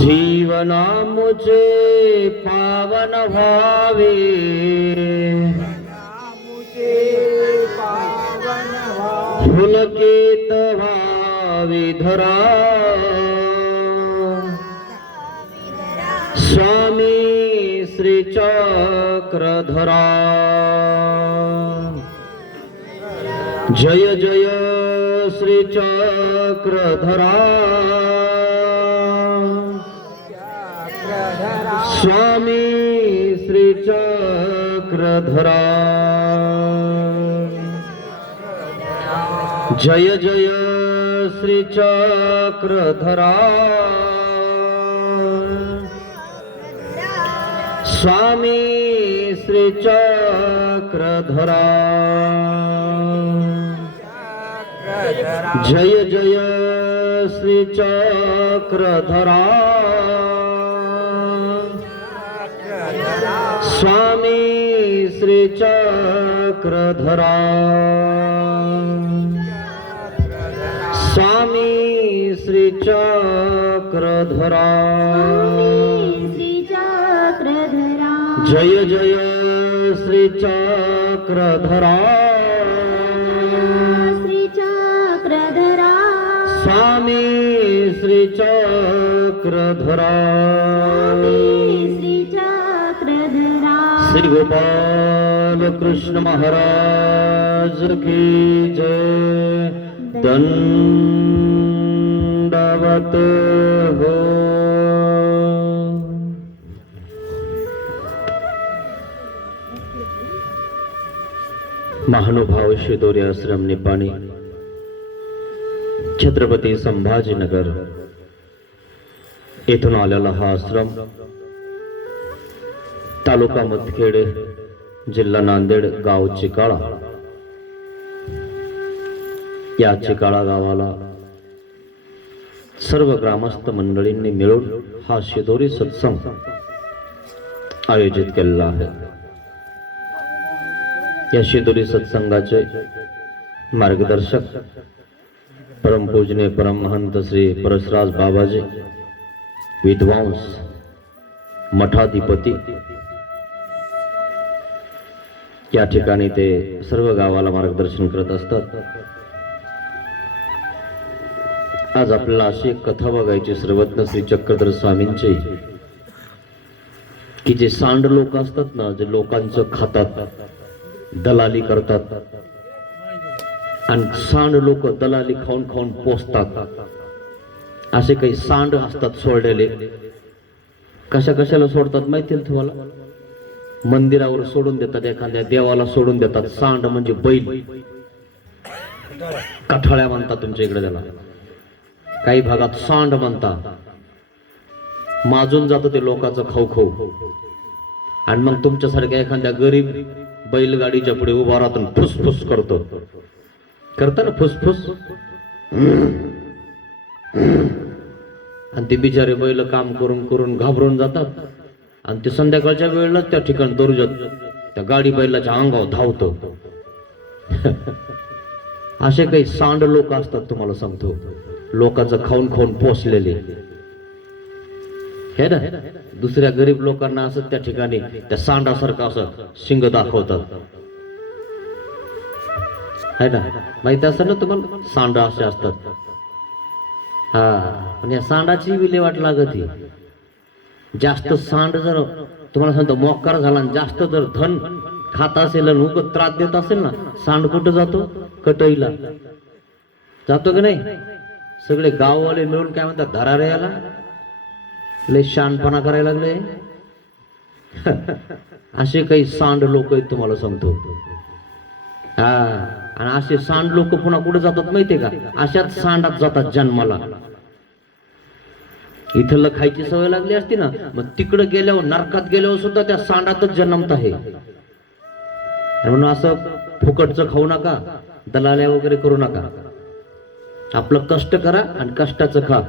जीवना मुझे पावन भावे, पुलकित भावी धरा स्वामी श्री चक्रधरा। जय जय श्री चक्रधरा, स्वामी श्री चक्रधरा। जय जय श्री चक्रधरा, स्वामी श्री चक्रधरा। जय जय श्री चक्रधरा, स्वामी श्री चक्रधरा। स्वामी श्री चक्रधरा। जय जय श्री चक्रधरा, स्वामी श्री चक्रधरा। श्री गोपाल कृष्ण महाराज की जय। दंडवत हो। महानुभाव शिदोरी आश्रम निपाणी, छत्रपती संभाजीनगर येथून आलेला हा आश्रम तालुका मुदखेड, जिल्हा नांदेड, गाव चिकाळा। या चिकाळा गावाला सर्व ग्रामस्थ मंडळींनी मिळून हा शिदोरी सत्संग आयोजित केलेला आहे। या शिदोरी सत्संगाचे मार्गदर्शक परमपूजनीय परमहंत श्री परसराज बाबाजी, विद्वांस, मठाधिपती। या ठिकाणी ते सर्व गावाला मार्गदर्शन करत असतात। आज आपल्याला अशी एक कथा बघायची सर्वज्ञ श्री चक्रधर स्वामींची, की जे सांड लोक असतात ना, जे लोकांचं खातात, दलाली करतात, आणि सांड लोक दलाली खाऊन खाऊन पोसतात। असे काही सांड असतात सोडलेले। कशा कशाला सोडतात माहिती आहे तुम्हाला? मंदिरावर सोडून देतात, एखाद्या देवाला सोडून देतात। सांड म्हणजे बैल, कठाळ्या म्हणतात तुमच्या इकडे त्याला, काही भागात सांड म्हणतात। माजून जातं ते लोकांचं खाऊ खाऊ, आणि मग तुमच्यासारख्या एखाद्या गरीब बैलगाडीच्या पुढे उभा राहतो, फुसफुस करतो, करता ना फुसफुस, आणि ते बिचारे बैल काम करून करून घाबरून जातात, आणि ते संध्याकाळच्या वेळेला त्या ठिकाणी दररोज त्या गाडी बैलाच्या अंगावर धावतो। असे काही सांड लोक असतात, तुम्हाला सांगतो, लोकांचं खाऊन खाऊन पोसलेले हे ना। दुसऱ्या गरीब लोकांना असं त्या ठिकाणी त्या सांडासारखं असं शिंग दाखवतात, है ना? माहिती असं ना तुम्हाला, सांड असे असतात। हा, पण या सांडाची विल्हेवाट लागते। जास्त सांड जर तुम्हाला सांगतो मोकार झाला, आणि जास्त जर धन खात असेल आणि उगत त्रास देत असेल ना, सांड कुठं जातो? कटईला जातो की नाही? सगळे गाववाले मिळून काय म्हणतात, धरारे याला लय शहाणपणा करायला लागले। असे काही सांड लोक आहेत, तुम्हाला सांगतो। हा, आणि असे सांड लोक पुन्हा कुठे जातात माहितीये का? अशाच सांडात जातात जन्माला। इथलं खायची सवय लागली असती ना, मग तिकडे गेल्यावर, नरकात गेल्यावर सुद्धा त्या सांडातच जन्मत आहे। म्हणून असं फुकटचं खाऊ नका, दलाल्या वगैरे करू नका। आपलं कष्ट करा आणि कष्टाचं खा।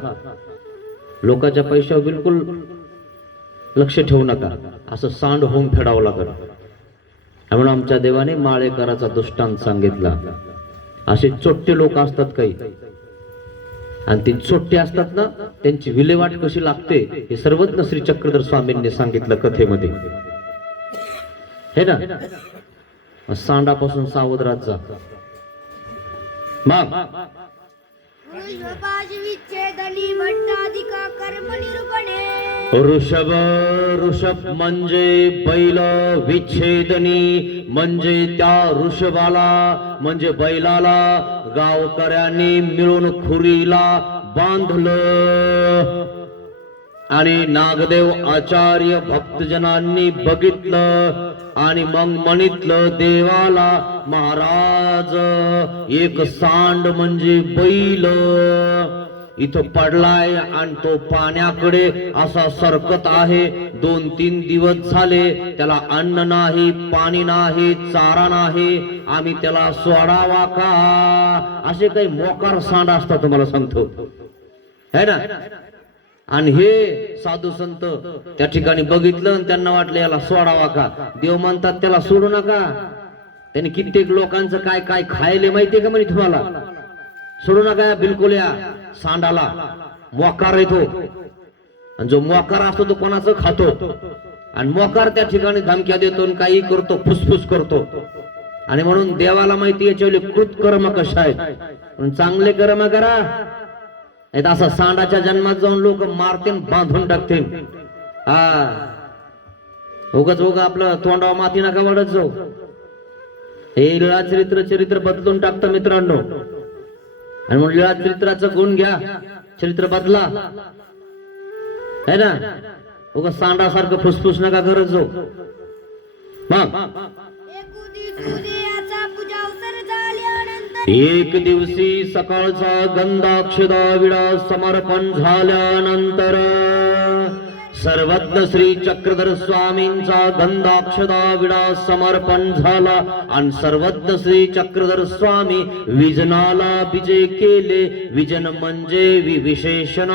लोकांच्या पैशावर बिलकुल लक्ष ठेवू नका, असं सांड होऊन फेडावं लागत। म्हणून आमच्या देवाने माळेकराचा दृष्टांत सांगितला। असे चोट्टे लोक असतात काही, आणि ती चोट्टे असतात ना, त्यांची विल्हेवाट कशी लागते हे सर्वज्ञ श्री चक्रधर स्वामींनी सांगितलं कथेमध्ये, हे ना. सांडापासून सावध राहत जा. मग ऋषभ म्हणजे बैल विच्छेदनी, म्हणजे त्या ऋषभाला म्हणजे बैलाला गावकऱ्यांनी मिळून खुरीला बांधलं. आणि नागदेव आचार्य भक्तजनांनी बघितलं आणि मग म्हणितलं देवाला, महाराज एक सांड म्हणजे बैल इथं पडलाय आणि तो पाण्याकडे असा सरकत आहे. 2-3 दिवस झाले त्याला अन्न नाही, पाणी नाही, चारा नाही. आम्ही त्याला सोडावा का? असे काही मोकार सांड असतात तुम्हाला सांगतो, है ना. आणि हे साधू संत त्या ठिकाणी बघितलं आणि त्यांना वाटलं याला सोडावा का. देव म्हणतात त्याला सोडू नका. त्यांनी कित्येक लोकांचं काय काय खायले माहितीये का म्हणे तुम्हाला. सोडू नका बिलकुल या सांडाला. मोकार येतो आणि जो मोकार असतो तो कोणाचं खातो. आणि मोकार त्या ठिकाणी धमक्या देतो आणि काही करतो, फुसफुस करतो. आणि म्हणून देवाला माहिती याच्यावले कृत कर्म कशा आहेत. म्हणून चांगले कर्म करा. असा सांडाच्या जन्मात जाऊन लोक मारतील, बांधून टाकतील. उगाच आपलं तोंडावर माती नका वाढत जाऊ. हे लीळा चरित्र बदलून टाकतं मित्रांनो. आणि म्हणून लीळा चरित्राचं गुण घ्या, चरित्र बदला, है ना. उगाच सांडासारखं फुसफुस नका करत जाऊ. मग एक दिवशी सकाळचा गंधाक्षदा विडा समर्पण झाल्यानंतर सर्वज्ञ श्री चक्रधर स्वामींचा गंधाक्षदा विडा समर्पण झाला. आणि सर्वज्ञ श्री चक्रधर स्वामी विजनाला विजय केले. विजन म्हणजे विशेषण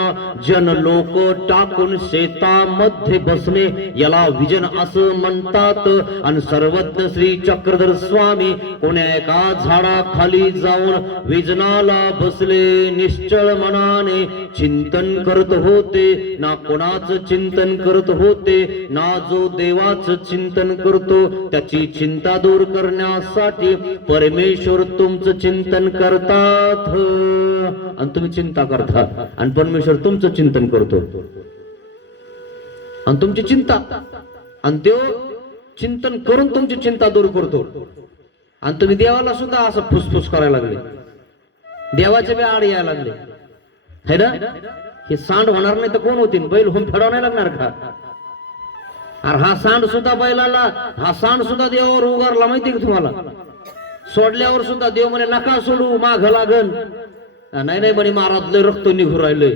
जन लोक टाकून शेतामध्ये बसणे याला विजन असं म्हणतात. आणि सर्वज्ञ श्री चक्रधर स्वामी कोण्या एका झाडाखाली जाऊन विजनाला बसले. निश्चळ मनाने चिंतन करत होते. ना कोणाचं चिंतन करत होते, ना जो देवाचं चिंतन करतो त्याची चिंता दूर करण्यासाठी परमेश्वर तुमचं चिंतन करतात. आणि तुम्ही चिंता करता आणि परमेश्वर तुमचं चिंतन करतो. आणि तुमची चिंता आणि देव चिंतन करून तुमची चिंता दूर करतो. आणि तुम्ही देवाला सुद्धा असं फुसफुस करायला लागले, देवाचे बी आड यायला लागले, है ना. हे सांड होणार नाही तर कोण होतील. बैल होऊन फेडावं नाही लागणार का. अरे हा सांड सुद्धा बैलाला, हा सांड सुद्धा देवावर उगारला माहिती का तुम्हाला. सोडल्यावर सुद्धा देव म्हणे नका सोडू, माग लागन. नाही म्हणे महाराज लय रक्त निघू राहिलंय.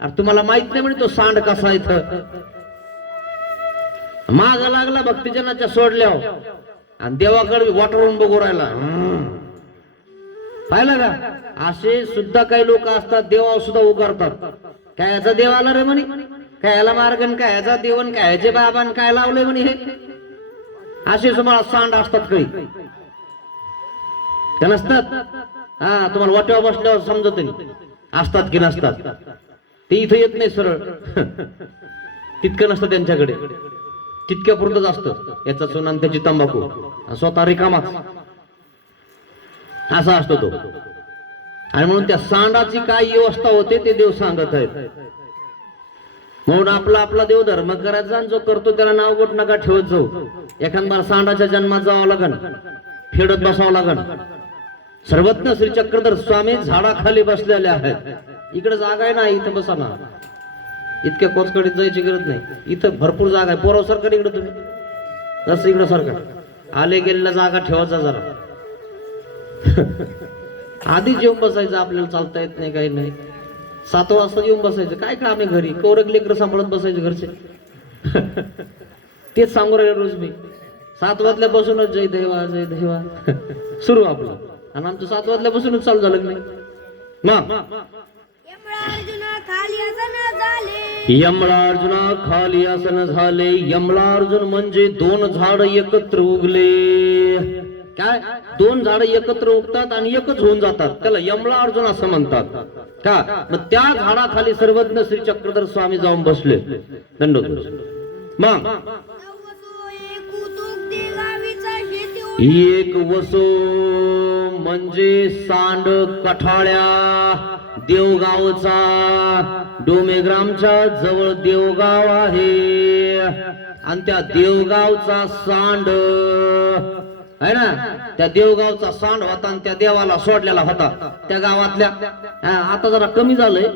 अरे तुम्हाला माहित नाही म्हणे तो सांड कसा इथं. माग लागला भक्तजनाच्या सोडल्यावर आणि देवाकडे वाटवून बघू राहिला. पाहिलं का. असे सुद्धा काही लोक असतात देवा सुद्धा उगारतात. काय याचा देव आला रे म्हणे, काय याला मार्गन, काय याचा देवन, काय याचे बाबान काय लावले म्हणे. हे असे तुम्हाला सांड असतात काही नसतात. तुम्हाला वाट्यावर बसल्यावर समजत नाही असतात की नसतात. ते इथं येत नाही सरळ. तितकं नसतं त्यांच्याकडे, तितक्या पुरतच असतं. याचा सोना आणि त्याची तंबाखू, स्वतः रिकामा असा असतो तो. आणि म्हणून त्या सांडाची काय व्यवस्था होते ते देव सांगत आहेत. म्हणून आपला देव धर्म करायचा आणि जो करतो त्याला नाव गोट नका ठेवत जाऊ. एखाद्या सांडाच्या जन्मात जावं लागन, फेडत बसावं लागन. सर्वज्ञ श्री चक्रधर स्वामी झाडाखाली बसलेले आहेत. इकडे जागा आहे ना, इथं बसा ना. इतक्या कोचकडीत जायची गरज नाही. इथं भरपूर जागा आहे. पोराव सरकार इकडे तुम्ही जसं इकडं सरकार आले गेलेल्या जागा ठेवायचा जरा. आधी जेवून बसायचं. आपल्याला चालता येत नाही, काही नाही. 7 वाजता येऊन बसायचं. काय काम आहे घरी, कौरक लेकर सांभाळत बसायचे घरचे. तेच सांगू राहिले रोज मी. 7 वाजल्यापासूनच जय देवा जय देवा सुरू आपलं. आणि आमचं 7 वाजल्यापासूनच चालू झालं नाही. मग यमला अर्जुना खाली आसन झाले. यमला अर्जुन म्हणजे 2 झाड एकत्र उगले. काय दोन झाडं एकत्र उगतात आणि एकच होऊन जातात, त्याला यमला अर्जुन असं म्हणतात का. मग त्या झाडाखाली सर्वज्ञ श्री चक्रधर स्वामी जाऊन बसले. दंडोत. मग एक वसो म्हणजे सांड कठाळ्या देवगावचा, डोमेग्रामच्या जवळ देवगाव आहे आणि त्या देवगावचा सांड आहे ना, त्या देवगावचा सांड होता आणि त्या देवाला सोडलेला होता त्या गावातल्या. आता जरा कमी झालंय,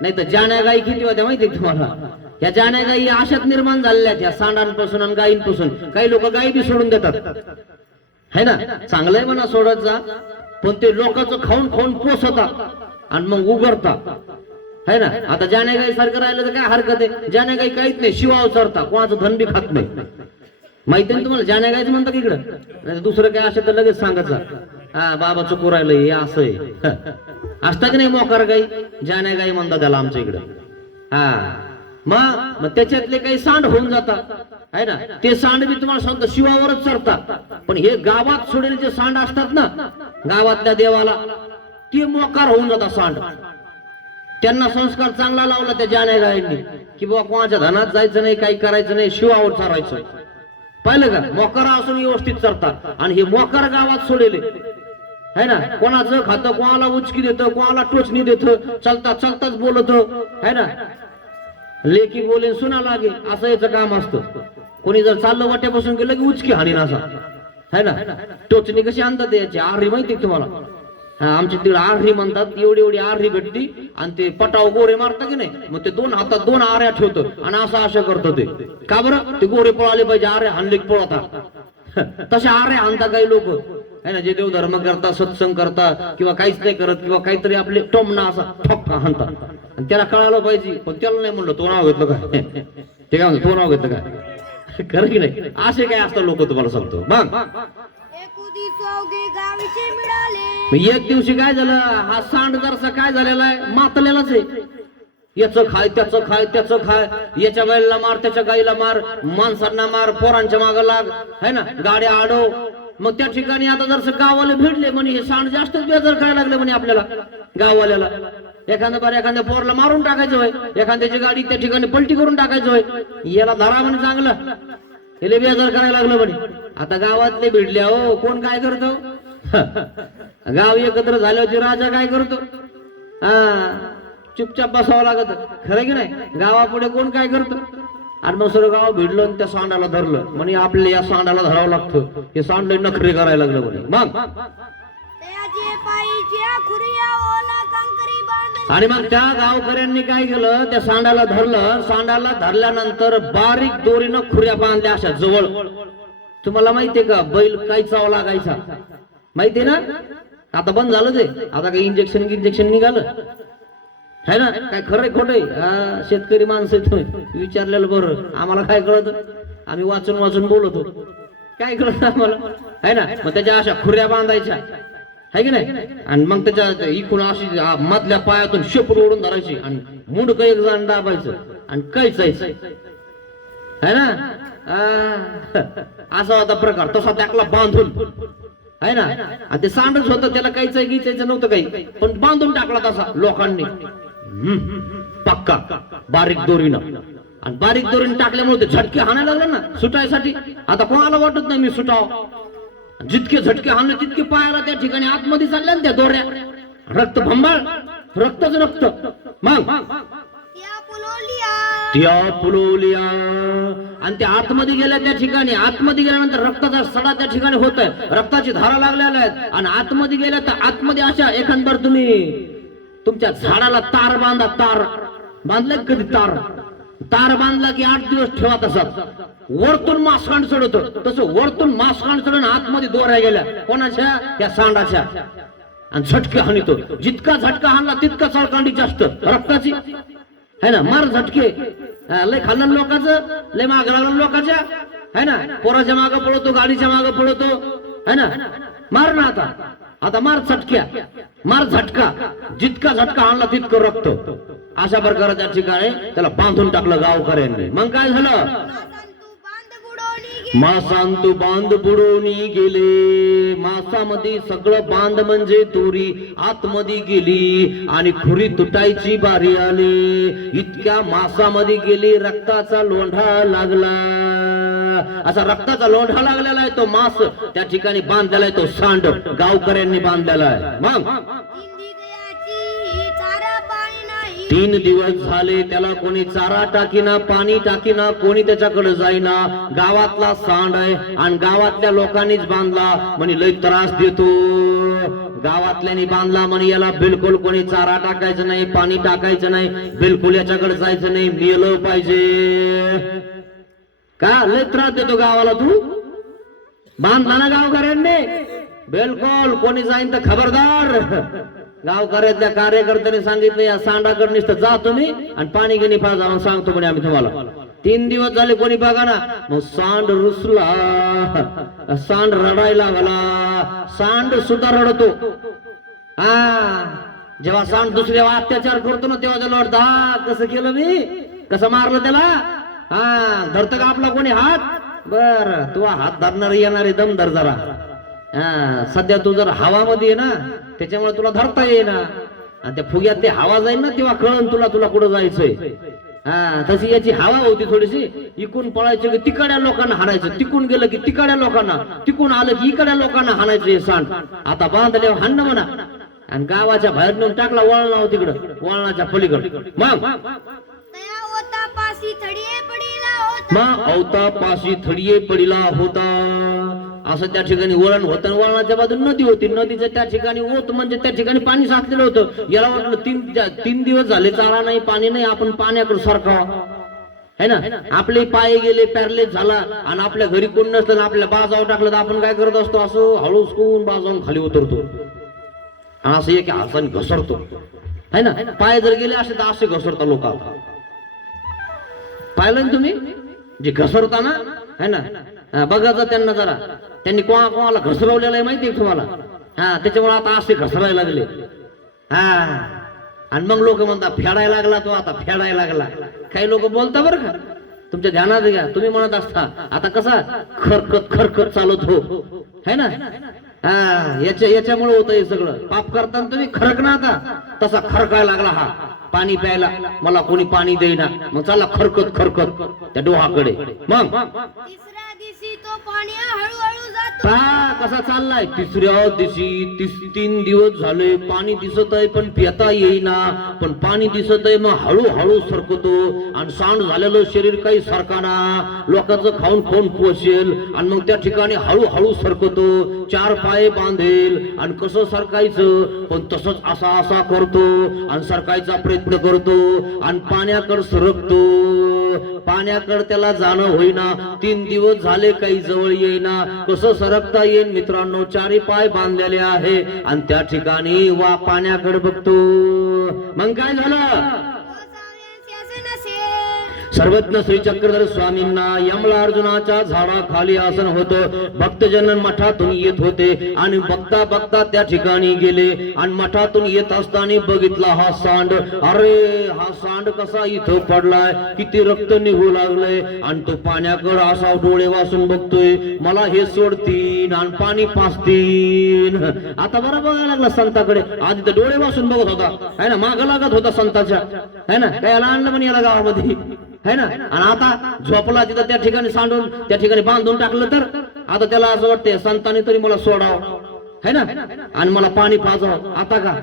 नाही तर जाण्या गायी किती होत्या माहिती तुम्हाला. या जाण्या गायी अशाच निर्माण झालेल्या त्या सांडांपासून आणि गायींपासून. काही लोक गायी बी सोडून देतात है ना, चांगलंय म्हणा सोडत जा, पण ते लोकांचं खाऊन खाऊन पोसतात आणि मग उघडतात है ना. आता जाण्या गाई सारखं राहिलं तर काय हरकत आहे. जाण्या गाई काहीच नाही, शिवाव चरता, कोणाचं धन बी खात नाही. माहिती आहे तुम्हाला जाण्या गायचं म्हणतात इकडं, नाही दुसरं काय असेल तर लगेच सांगायचं, हा बाबा चुकू राहिलं हे असं आहे. असतं की नाही मोकार गाई, जाण्या गाई म्हणतात त्याला आमच्या इकडं. हा मग त्याच्यातले काही सांड होऊन जातात आहे ना. ते सांड मी तुम्हाला सांगतो शिवावरच चरतात, पण हे गावात सोडेल जे सांड असतात ना गावातल्या देवाला, ते मोकार होऊन जातात सांड. त्यांना संस्कार चांगला लावला त्या जाण्या गायींनी की बाबा कोणाच्या धनात जायचं नाही, काही करायचं नाही, शिवावर चरायचं. पाहिलं का, मोकार असून व्यवस्थित चरतात. आणि हे मोकार गावात सोडेले है ना, कोणाचं खातं, कोणाला उचकी देतं, कोणाला टोचणी देतं, चालता चालताच बोलत है ना, लेकी बोले सुना लागे असं याचं काम असतं. कोणी जर चाललं वाट्यापासून गेलं की उचकी हानी असा है ना. टोचणी कशी आणतात याची, आररी माहिती तुम्हाला. आमच्या तिकडे आररी म्हणतात, एवढी एवढी आररी भेटती आणि ते पटाव गोरे मारतात की नाही, मग ते दोन हातात दोन आऱ्या ठेवतं आणि असं करतं ते. का बरं, ते गोरे पळाले पाहिजे, आरे हानले पळतात. तसे आरे हाणता काही लोक है ना, जे देवधर्म करता, सत्संग करता किंवा काहीच नाही करत, किंवा काहीतरी आपले टोमना असा ठोका हाणतात. आणि त्याला कळायला पाहिजे, पण त्याला नाही म्हणलं तो नाव घेतलं काय, ते काय म्हणतो तो नाव घेतलं काय, खरं की नाही. असे काय असतात लोक, तुम्हाला सांगतो. मग एक दिवशी काय झालं, हा सांड जरसा काय झालेला आहे, मातलेलाच आहे. याचं खाय त्याचं खाय त्याचं खाय, याच्या गाईला मार त्याच्या गाईला मार, माणसांना मार, पोरांच्या माग लाग है ना, गाड्या आडव. मग त्या ठिकाणी आता जर गाववाले भिडले म्हणे, हे सांड जास्तच बेजार करायला लागले म्हणे आपल्याला गाववाल्याला. एखाद्या पोरला मारून टाकायचं होय, एखाद्याची गाडी त्या ठिकाणी पलटी करून टाकायचं होय, याला धरा म्हणे चांगलं, हे बेजार करायला लागलं म्हणे. आता गावातले भिडले, हो कोण काय करतो, गाव एकत्र झाल्यावरती राजा काय करतो, चुपचाप बसावं लागत, खरं की नाही. गावापुढे कोण काय करतो. आणि मग सर्व गाव भिडलं आणि त्या सांडाला धरलं म्हणे, आपल्या या सांडाला धरावं लागतं, हे सांड नखरे करायला लागलं म्हणे. मग आणि मग त्या गावकऱ्यांनी काय केलं, त्या सांडाला धरलं. सांडाला धरल्यानंतर बारीक दोरीनं खुऱ्या बांधल्या अशा जवळ. तुम्हाला माहितीये का बैल काय चाव लागायचा, माहितीये ना. आता बंद झालं ते, आता काही इंजेक्शन निघालं है ना. काय खरंय खोटंय, शेतकरी माणसं विचारलेलं बरं, आम्हाला काय कळत, आम्ही वाचून बोलतो, काय कळत आम्हाला है ना. मग त्याच्या अशा खुऱ्या बांधायच्या है की नाही, आणि मग त्याच्या इकडून अशी मधल्या पायातून शेपूट ओढून धरायची आणि मुंडक एक जण दाबायचं आणि कैचायचं है ना. असा होता प्रकार, तसा त्याला बांधून है ना. आणि ते सांडच होतं, त्याला कैचायचं नव्हतं काही, पण बांधून टाकला तसा लोकांनी पक्का बारीक दोरीनं. आणि बारीक दोरीनं टाकल्यामुळे ते झटके हाणायला लागले ना सुटायसाठी. आता कोणाला वाटत नाही मी सुटाव, जितके झटके हाणले तितके पायाला त्या ठिकाणी आतमध्ये चालल्या त्या दोऱ्या, रक्त भंबाळ, रक्तच रक्त. मग त्या पुलोलिया आणि त्या आतमध्ये गेल्या त्या ठिकाणी, आतमध्ये गेल्यानंतर रक्ताचा सडा त्या ठिकाणी होतोय, रक्ताची धारा लागलेल्या आहेत. आणि आतमध्ये गेल्या तर आतमध्ये अशा एखादं तुम्ही तुमच्या झाडाला तार बांधा, तार बांधले कधी, तार बांधला की 8 दिवस ठेवा. तसंच वरतून मासकांड चढवतो, तसं वरतून मासकांड चढून आतमध्ये दोऱ्या गेल्या कोणाच्या, त्या सांडाच्या. आणि झटके हाणतो, जितका झटका हाणला तितका चळकांडी जास्त रक्ताची है ना. मार झटके, लय खाल्लं लोकांचं, लय माग लागलं लोकांच्या है ना. पोराच्या मागं पळतो, गाडीच्या मागं पळतो है ना. मार ना आता मार चटक्या, मार झटका, जितका झटका हाणला तितकं रक्त. अशा प्रकारे त्या ठिकाणी त्याला बांधून टाकलं गावकऱ्यांनी. मग काय झालं, मासांतू बांध बुडवून गेले. मासामध्ये सगळं बांध म्हणजे दोरी आतमध्ये गेली आणि खुरी तुटायची बारी आली. इतक्या मासामध्ये गेली, रक्ताचा लोंढा लागला. असा रक्ताचा लोंढा लागलेला आहे तो मास. त्या ठिकाणी बांधलेला आहे तो सांड, गावकऱ्यांनी बांधलेला आहे. मग 3 दिवस झाले त्याला कोणी चारा टाकीना, पाणी टाकीना, कोणी त्याच्याकडे जाईना. गावातला सांड आहे आणि गावातल्या लोकांनीच बांधला. म्हणे लय त्रास देतो. गावातल्यानी बांधला म्हणे याला बिलकुल कोणी चारा टाकायचं नाही, पाणी टाकायचं नाही, बिलकुल याच्याकडे जायचं नाही, मेलं पाहिजे. का लय त्रास देतो गावाला तू? बांधला ना गावकऱ्यांनी? बिलकुल कोणी जाईन तर खबरदार. गावकऱ्यातल्या कार्यकर्त्यांनी सांगितलं या सांडाकडे नुसतं जा तुम्ही आणि पाणी घेणे पाजा म्हणून सांगतो म्हणे आम्ही तुम्हाला. 3 दिवस झाले कोणी बघा ना. मग सांड रुसला, सांड रडायला लागला. सांड सुद्धा रडतो. जेव्हा सांड दुसऱ्यावर अत्याचार करतो ना तेव्हा त्याला वाटतं हा कसं केलं मी, कसं मारलं त्याला. धरत का आपला कोणी हात? बर तू हात धरणार येणारे दम धर जरा. सध्या तू जर हवामध्ये आहे ना त्याच्यामुळे तुला धरता येईना. आणि त्या फुग्यात ते हवा जाईल ना तेव्हा कळण तुला तुला कुठं जायचंय. तशी याची हवा होती थोडीशी. इकून पळायचं की तिकडल्या लोकांना हाणायचं, तिकून गेलं की तिकडल्या लोकांना, तिकून आलं की इकडल्या लोकांना हाणायचं. हे सांड आता बांधल्यावर हाण म्हणा. आणि गावाच्या बाहेर नेऊन टाकला वळणावर, तिकडं वळणाच्या पलीकडे. मग अवता पाशी थडिये पडिला होता. असं त्या ठिकाणी वळण होतं. वळणाच्या बाजूला नदी होती. नदीच्या त्या ठिकाणी ओत म्हणजे त्या ठिकाणी पाणी साचलेलं होतं. याला वाटलं 3 दिवस झाले चारा नाही, पाणी नाही, आपण पाण्याकडे सारखावा है ना. आपले पाय गेले, पॅरलेस झाला आणि आपल्या घरी कोण नसलं, आपल्या बाजावर टाकलं तर आपण काय करत असतो? असं हळूच कोण बाजावून खाली उतरतो आणि असं एक हाताने घसरतो है ना. पाय जर गेले असे तर असे घसरता लोक. पाहिलं तुम्ही जे घसरताना है ना. बघा त्यांना जरा, त्यांनी कोणाला घसरवलेलं आहे माहिती आहे तुम्हाला? त्याच्यामुळे आता असे घसरायला लागले. आणि मग लोक म्हणतात फेडायला लागला तो, आता फेडायला लागला. काही लोक बोलता बरं का, तुमच्या ध्यानात घ्या. तुम्ही म्हणत असता आता कसा खरकत खरकत चालत हो है ना. याच्यामुळे होतं हे सगळं. पाप करताना तुम्ही खरक ना आता तसा खरकायला लागला. हा पाणी प्यायला मला कोणी पाणी देईना, मग चला खरकत खरकत त्या डोहाकडे. मग कसा चाललाय? तिसऱ्या दिवशी 3 दिवस झाले पाणी दिसत आहे पण पिता येईना. पण पाणी दिसत आहे मग हळूहळू सरकतो आणि सांड झालेलं शरीर काही सरकाना. लोकांचं खाऊन कोण पोषेल आणि मग त्या ठिकाणी हळूहळू सरकतो. 4 पाय बांधेल आणि कसं सरकायचं पण तसंच असा असा करतो आणि सरकायचा प्रयत्न करतो आणि पाण्याकडे सरकतो. पाण्याकडे त्याला जाणं होईना. 3 दिवस झाले काही जवळ येईना. कसं सरकता येईल मित्रांनो? 4 पाय बांधलेले आहे आणि त्या ठिकाणी पाण्याकडे बघतो. मग काय झालं? सर्वज्ञ श्री चक्रधर स्वामींना यमला अर्जुनाच्या झाडाखाली आसन होतं. भक्तजन मठातून येत होते आणि बघता बघता त्या ठिकाणी गेले आणि मठातून येत असताना बघितला हा सांड. अरे हा सांड कसा इथं पडलाय, किती रक्त निघू लागलंय आणि तो पाण्याकडे असा डोळे वासून बघतोय. मला हे सोडतील आणि पाणी पाजतील. आता बरं बघायला लागला संताकडे. आधी तर डोळे वासून बघत होता है ना, माग लागत होता संताच्या है ना. काय आणलं म्हणे याला गावामध्ये है ना. आणि आता झोपला तिथं त्या ठिकाणी सांडून त्या ठिकाणी बांधून टाकलं तर आता त्याला असं वाटतंय संतांनी तरी मला सोडावं है ना आणि मला पाणी पाजावं. आता का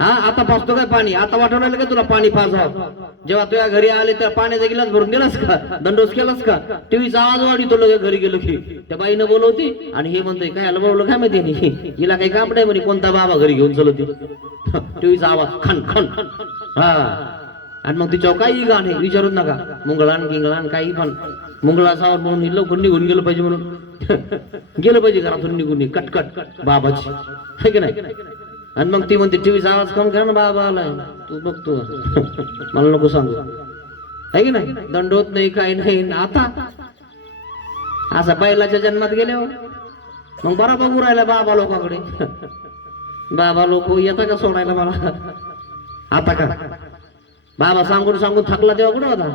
आता पाजतो काय पाणी? आता वाटवलं का तुला पाणी पाजावं? जेव्हा तुझ्या घरी आले त्या पाण्याचा गिलास भरून दिलास का? दंडोस केलास का? टीव्हीचा आवाज वाढतो लोक घरी गेलो की त्या बाईनं बोलवती आणि हे म्हणतोय काय याला बोलवलं काय माहिती नाही, हिला काही काम नाही म्हणे. कोणता बाबा घरी घेऊन चलवती टीव्हीचा आवाज खन खन. आणि मग तिच्यावर काही गाणे विचारूच नका. मुंगळान गिंगळान काही पण मुंगळासावर म्हणून लवकर निघून गेलं पाहिजे म्हणून गेलं पाहिजे घरातून निघून कटकट बाबाची है की नाही. आणि मग ती म्हणते टीव्हीचा आवाज कम करा ना, बाबा आलाय तू बघतो मला नको सांगू है की नाही. दंड होत नाही काही नाही. आता असा बैलाच्या जन्मात गेल्यावर मग बरा बघू राहिला बाबा लोकांकडे. बाबा लोक येता का सोडायला मला? आता का बाबा सांगून सांगून थकला तेव्हा कुठं होता?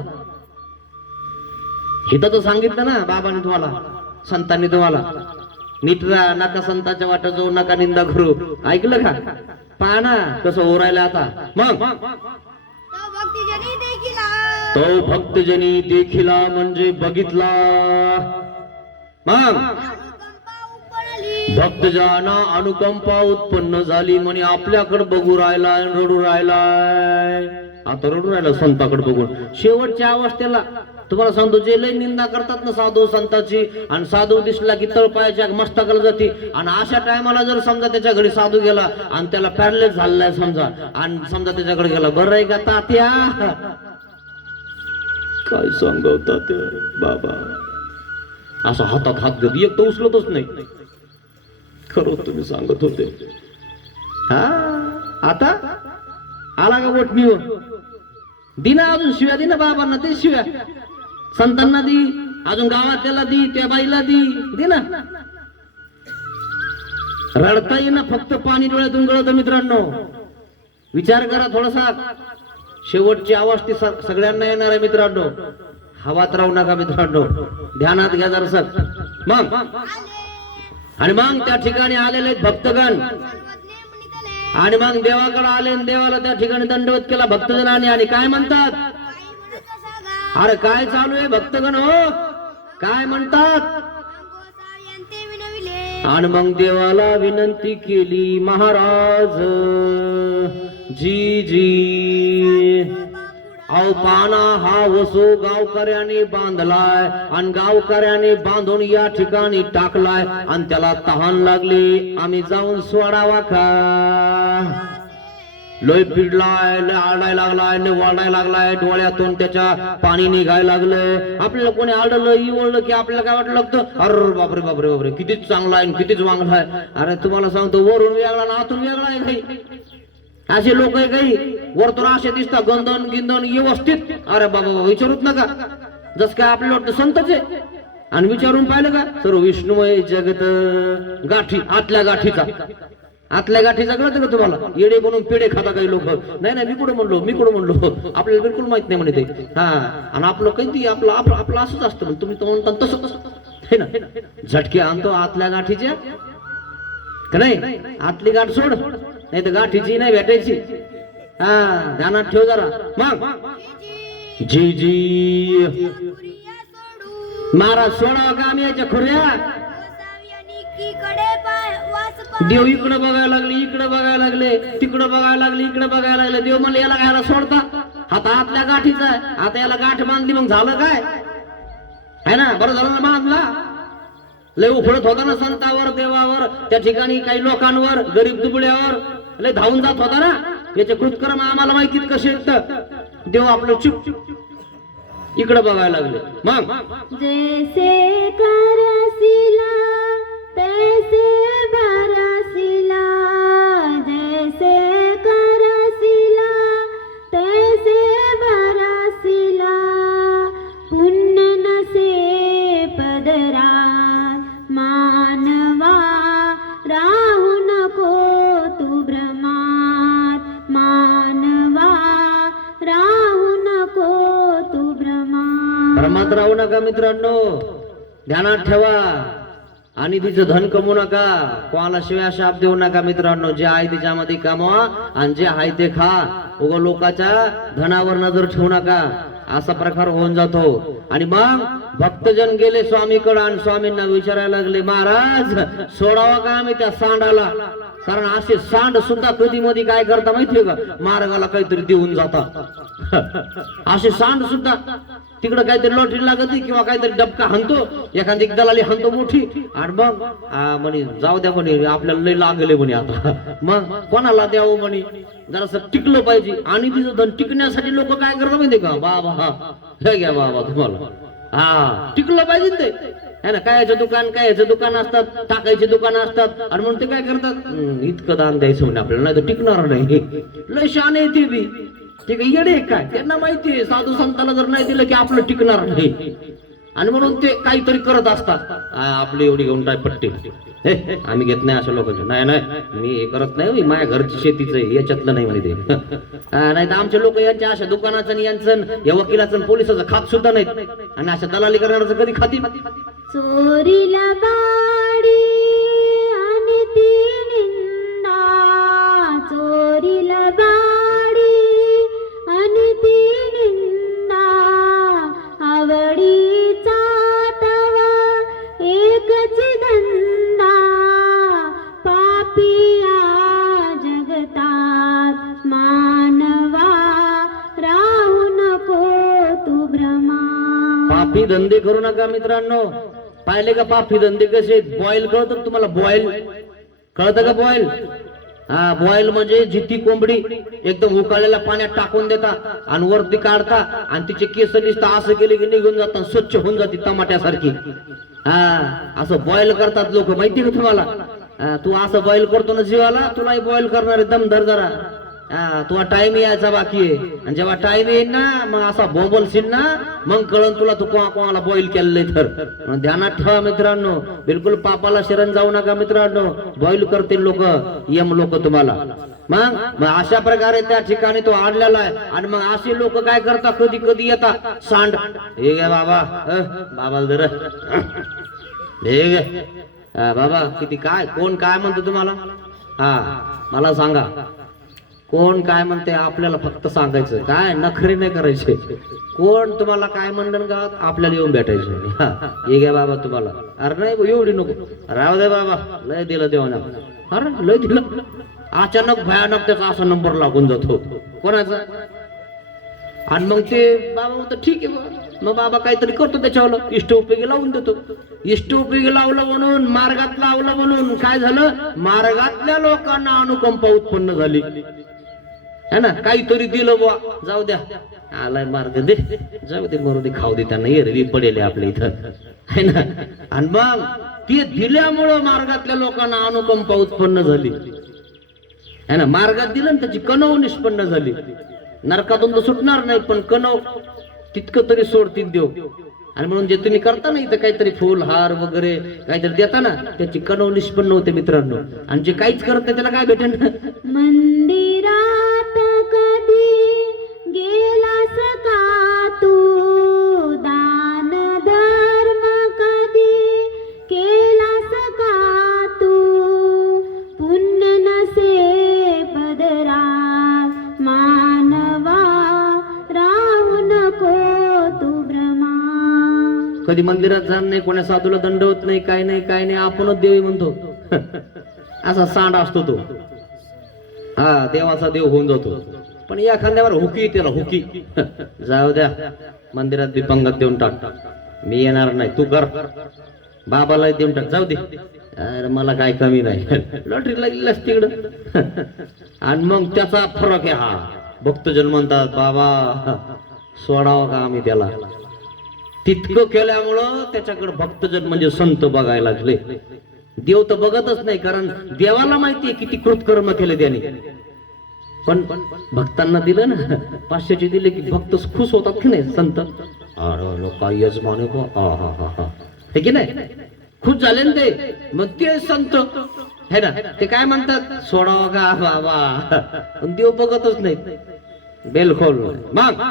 इथं तर सांगितलं ना बाबांनी तुम्हाला, संतांनी तुम्हाला, नीट राहा, नका संतांच्या वाटा जाऊ, नका निंदा करू. ऐकलं का? पहा ना कसं ओरायला आता. मग तो भक्तजनी देखिला म्हणजे बघितला. मग भक्तजना अनुकंपा उत्पन्न झाली म्हणे आपल्याकडे बघू राहिलाय, रडू राहिलाय. आता रडू राहिला संताकडे बघून. शेवटच्या अवस्थेला तुम्हाला सांगतो, जे लय निंदा करतात ना साधू संतांची, आणि साधू दिसला की तळपायाच्या मस्तकाला जाते, आणि अशा टायमाला जर समजा त्याच्या घरी साधू गेला आणि त्याला पॅरलेस झालाय समजा, आणि समजा त्याच्याकडे गेला, बरं आहे का तात्या, काय सांगवता ते बाबा, असं हातात हात घेत, एक तर उचलतच नाही. खरं तुम्ही सांगत होते. हा आता आला का वटणी हो, दिना अजून शिव्या दिना बाबांना, ते शिव्या संतांना दी, अजून गावात दी, त्या बाईला दी ना. रडता येईना, फक्त पाणी डोळ्यातून गळत. मित्रांनो विचार करा थोडासा, शेवटची आवाज ती सगळ्यांना येणार आहे मित्रांनो. हवात राहू नका मित्रांनो, ध्यानात घ्या जरासं. मग आणि मग त्या ठिकाणी आलेले आहेत भक्तगण, आणि मग देवाकडे आले, आणि देवाला त्या ठिकाणी दंडवत केला भक्तजनाने. आणि काय म्हणतात, अरे काय चालू आहे भक्तगण हो, काय म्हणतात. आणि मग देवाला विनंती केली, महाराज जी जी, अहो पाना हा वसो गावकऱ्याने बांधलाय, आणि गावकऱ्याने बांधून या ठिकाणी टाकलाय, आणि त्याला तहान लागली, आम्ही जाऊन सोडावा का. लय पिडलाय, लय आरडाय लागलाय, लय वाढायला लागलाय, डोळ्यातून त्याच्या पाणी निघायला लागलंय. आपल्याला कोणी आरडलं इवळलं की आपल्याला काय वाटलं लागतं, अरे बापरे बापरे बापरे, कितीच चांगला आहे, कितीच वांगला आहे. अरे तुम्हाला सांगतो, वरून वेगळा ना आतून वेगळा आहे काही. असे लोक आहे काही, वरतून असे दिसतात गंधन गिंधन व्यवस्थित. अरे बाबा विचारूच नका, जस काय आपल्याला वाटतं संतच आहे. आणि विचारून पाहिलं का, सर्व विष्णुमय जगत गाठी, आतल्या गाठीचा, आतल्या गाठीचा कळतं का तुम्हाला. येडे बनून पेढे खाता काही लोक. नाही नाही, मी कुठं म्हणलो, आपल्याला बिलकुल माहित नाही म्हणे ते. हा, आणि आपलं काही आपलं आपलं आपलं असंच असतं. तुम्ही तो म्हणता तसं हे ना, झटके आणतो आतल्या गाठीच्या का नाही. आतली गाठ सोड, नाही तर गाठीची नाही भेटायची. हा, ध्यानात ठेव जरा. मग जी जी महाराज सोडावा का आम्ही याच्या खुर्या. देव इकडे बघायला लागले, इकडे बघायला लागले, तिकडे बघायला लागले, इकडे बघायला लागले. देव म्हणले याला घ्यायला सोडता, हात आतल्या गाठीचा आहे, आता याला गाठ बांधली, मग झालं काय है ना. बरं झालं ना बांधला. लय उफळत होता ना संतावर, देवावर, त्या ठिकाणी काही लोकांवर, गरीब दुबळ्यावर लय धावून जात होता ना. याचे कृतकर्म आम्हाला माहितीत कसे आहेत. देव आपलं चुप इकडे बघायला लागले. मग जैसे करसिला तैसे भरसिला, जैसे करसिला तैसे भरसिला, पुण्य नसे पदरा मानवा, राहू नको तू भ्रमात मानवा, राहू नको तू भ्रमात. भ्रमात राहू नका मित्रांनो, ध्यानात ठेवा. आणि तिचं धन कमवू नका, कोणाला शिव्या शाप देऊ नका मित्रांनो. जे आहे त्याच्यामध्ये कमवा, आणि जे आहे ते खा. उगा लोकांच्या धनावर नजर ठेवू नका, असा प्रकार होऊन जातो. आणि मग भक्तजन गेले स्वामीकडे, आणि स्वामींना विचारायला लागले, महाराज सोडावा का आम्ही त्या सांडाला. कारण असे सांड सुद्धा कधी मध्ये काय करता माहितीये का, मार्गाला काहीतरी देऊन जातात. असे सांड सुद्धा तिकडे काहीतरी लॉटरी लागते, किंवा काहीतरी डबका हाणतो, एखादी दलाली हाणतो मोठी, आणि मग म्हणे जाऊ द्या म्हणे, आपल्याला लय लागले म्हणे आता. मग कोणाला द्यावं म्हणे, जरासं टिकलं पाहिजे. आणि तिचं धन टिकण्यासाठी लोक काय करतात माहितीये का, बाबा हा हे घ्या बाबा तुम्हाला, हा टिकलं पाहिजे ते है ना. कायचं दुकान असतात, टाकायचे दुकान असतात, आणि म्हणून ते काय करतात, इतकं दान द्यायचं म्हणे आपल्याला, नाही तर टिकणार नाही. लय शान आहे ते बी, ते काय येडे काय, त्यांना माहितीये साधू संताला जर नाही दिलं की आपलं टिकणार नाही. आणि म्हणून ते काहीतरी करत असतात. आपली एवढी घेऊन काय पट्टी, हे आम्ही घेत नाही अशा लोकांचे. नाही नाही मी हे करत नाही, माझ्या घरची शेतीच आहे, याच्यातलं नाही म्हणे ते. नाही तर आमचे लोक यांच्या अशा दुकानाचं आणि यांचं या वकिलाचं आणि पोलिसाचं खात सुद्धा नाहीत, आणि अशा दलाली करणाऱ्याचं कधी खातील. चोरीला बाडी आणि ती निंदा, चोरीला बाडी आणि ती निंदा, आवडीचा तवा एकच धंदा, पापिया जगतात मानवा, राहू नको तू भ्रमा. पापी धंदे करू नका मित्रांनो. पाहिले का पापी धंदे कसे? बॉईल कळतं तुम्हाला? बॉईल कळतं का? बॉईल, हा बॉईल म्हणजे जिती कोंबडी एकदम उकाळलेल्या पाण्यात टाकून देता आणि वरती काढता आणि तिचे केस नुसतं असं केले की निघून जातात, स्वच्छ होऊन जाते टमाट्यासारखी. हा असं बॉईल करतात लोक, माहिती का तुम्हाला? तू असं बॉईल करतो ना जीवाला, तुलाही बॉईल करणार आहे. दम धर जरा, तुला टाइम यायचा बाकी आहे. आणि जेव्हा टाइम येईल ना मग असा बोंबलशील ना, मग कळण तुला तू कोणाला बॉईल केलेलं. तर ध्यानात ठेवा मित्रांनो, बिलकुल पापाला शरण जाऊ नका मित्रांनो. बॉईल करतील लोक, यम लोक तुम्हाला. मग अशा प्रकारे त्या ठिकाणी तो आडलेला आहे. आणि मग असे लोक काय करतात, कधी कधी येतात सांड, हे गे बाबा, बाबा जर हे गे बाबा किती काय, कोण काय म्हणतो तुम्हाला? हा मला सांगा, कोण काय म्हणते आपल्याला फक्त सांगायचं, काय नखरे नाही करायचे. कोण तुम्हाला काय म्हणलं गावात, आपल्याला येऊन भेटायचं. हे घ्या बाबा तुम्हाला, अरे नाही एवढी नको, राहू दे बाबा, लय दिलं देवाना, अरे लय दिलं. अचानक भयानक त्याचा असा नंबर लागून जातो कोणाचा. आणि मग ते बाबा म्हणतो ठीक आहे बाबा, मग बाबा काहीतरी करतो त्याच्यावर, इष्ट उपयोगी लावून देतो. इष्ट उपयोगी लावलं म्हणून, मार्गात लावलं म्हणून काय झालं, मार्गातल्या लोकांना अनुकंपा उत्पन्न झाली है ना. काहीतरी दिलं बुवा, जाऊ द्या आलाय मार्ग दे, जाऊ दे मरू दे, खाऊ दे, त्यांना एरवी पडेल आपल्या इथं है ना. आणि मग ते दिल्यामुळं मार्गातल्या लोकांना अनुकंपा उत्पन्न झाली है ना. मार्गात दिलं ना त्याची कणव निष्पन्न झाली. नरकातून तर सुटणार नाही, पण कणव तितकं तरी सोडतील देव. आणि म्हणून जे तुम्ही करता ना इथं काहीतरी फुल हार वगैरे काहीतरी देता ना, त्याची कणव निष्पन्न होते मित्रांनो. आणि जे काहीच करत नाही त्याला काय भेटेल? मंदिरात कधी गेलास का तू, दान धर्म कधी केलास का तू, पुण्य नसे पदरात मानवा, राहू नको तू भ्रमा. कधी मंदिरात जाण नाही, कोणा साधूला दंड होत नाही, काय नाही काय नाही, आपणच देवी म्हणतो. असा सांड असतो तो, हा देवाचा देव होऊन जातो. पण या खांद्यावर हुकी, त्याला हुकी, जाऊ द्या मंदिरात बी पंगत देऊन टाक, मी येणार नाही, तू कर, बाबाला देऊन टाक, जाऊ दे, अरे मला काय कमी नाही, लॉटरीला गेलास तिकडं. आणि मग त्याचा फरक आहे हा. भक्तजन म्हणतात बाबा सोडावं का आम्ही त्याला. तितकं केल्यामुळं त्याच्याकडे भक्तजन म्हणजे संत बघायला लागले. देव तर बघतच नाही, कारण देवाला माहितीये किती कृतकर्म केले त्याने. पण भक्तांना दिलं ना, 500चे दिले की भक्त खुश होतात की नाही संत. अरे लोक यजमान हे की नाही, खुश झाले ना ते. मग ते संत है ना, ते काय म्हणतात, सोडावं का बाबा. पण देव बघतच नाही, बेलखोल. मग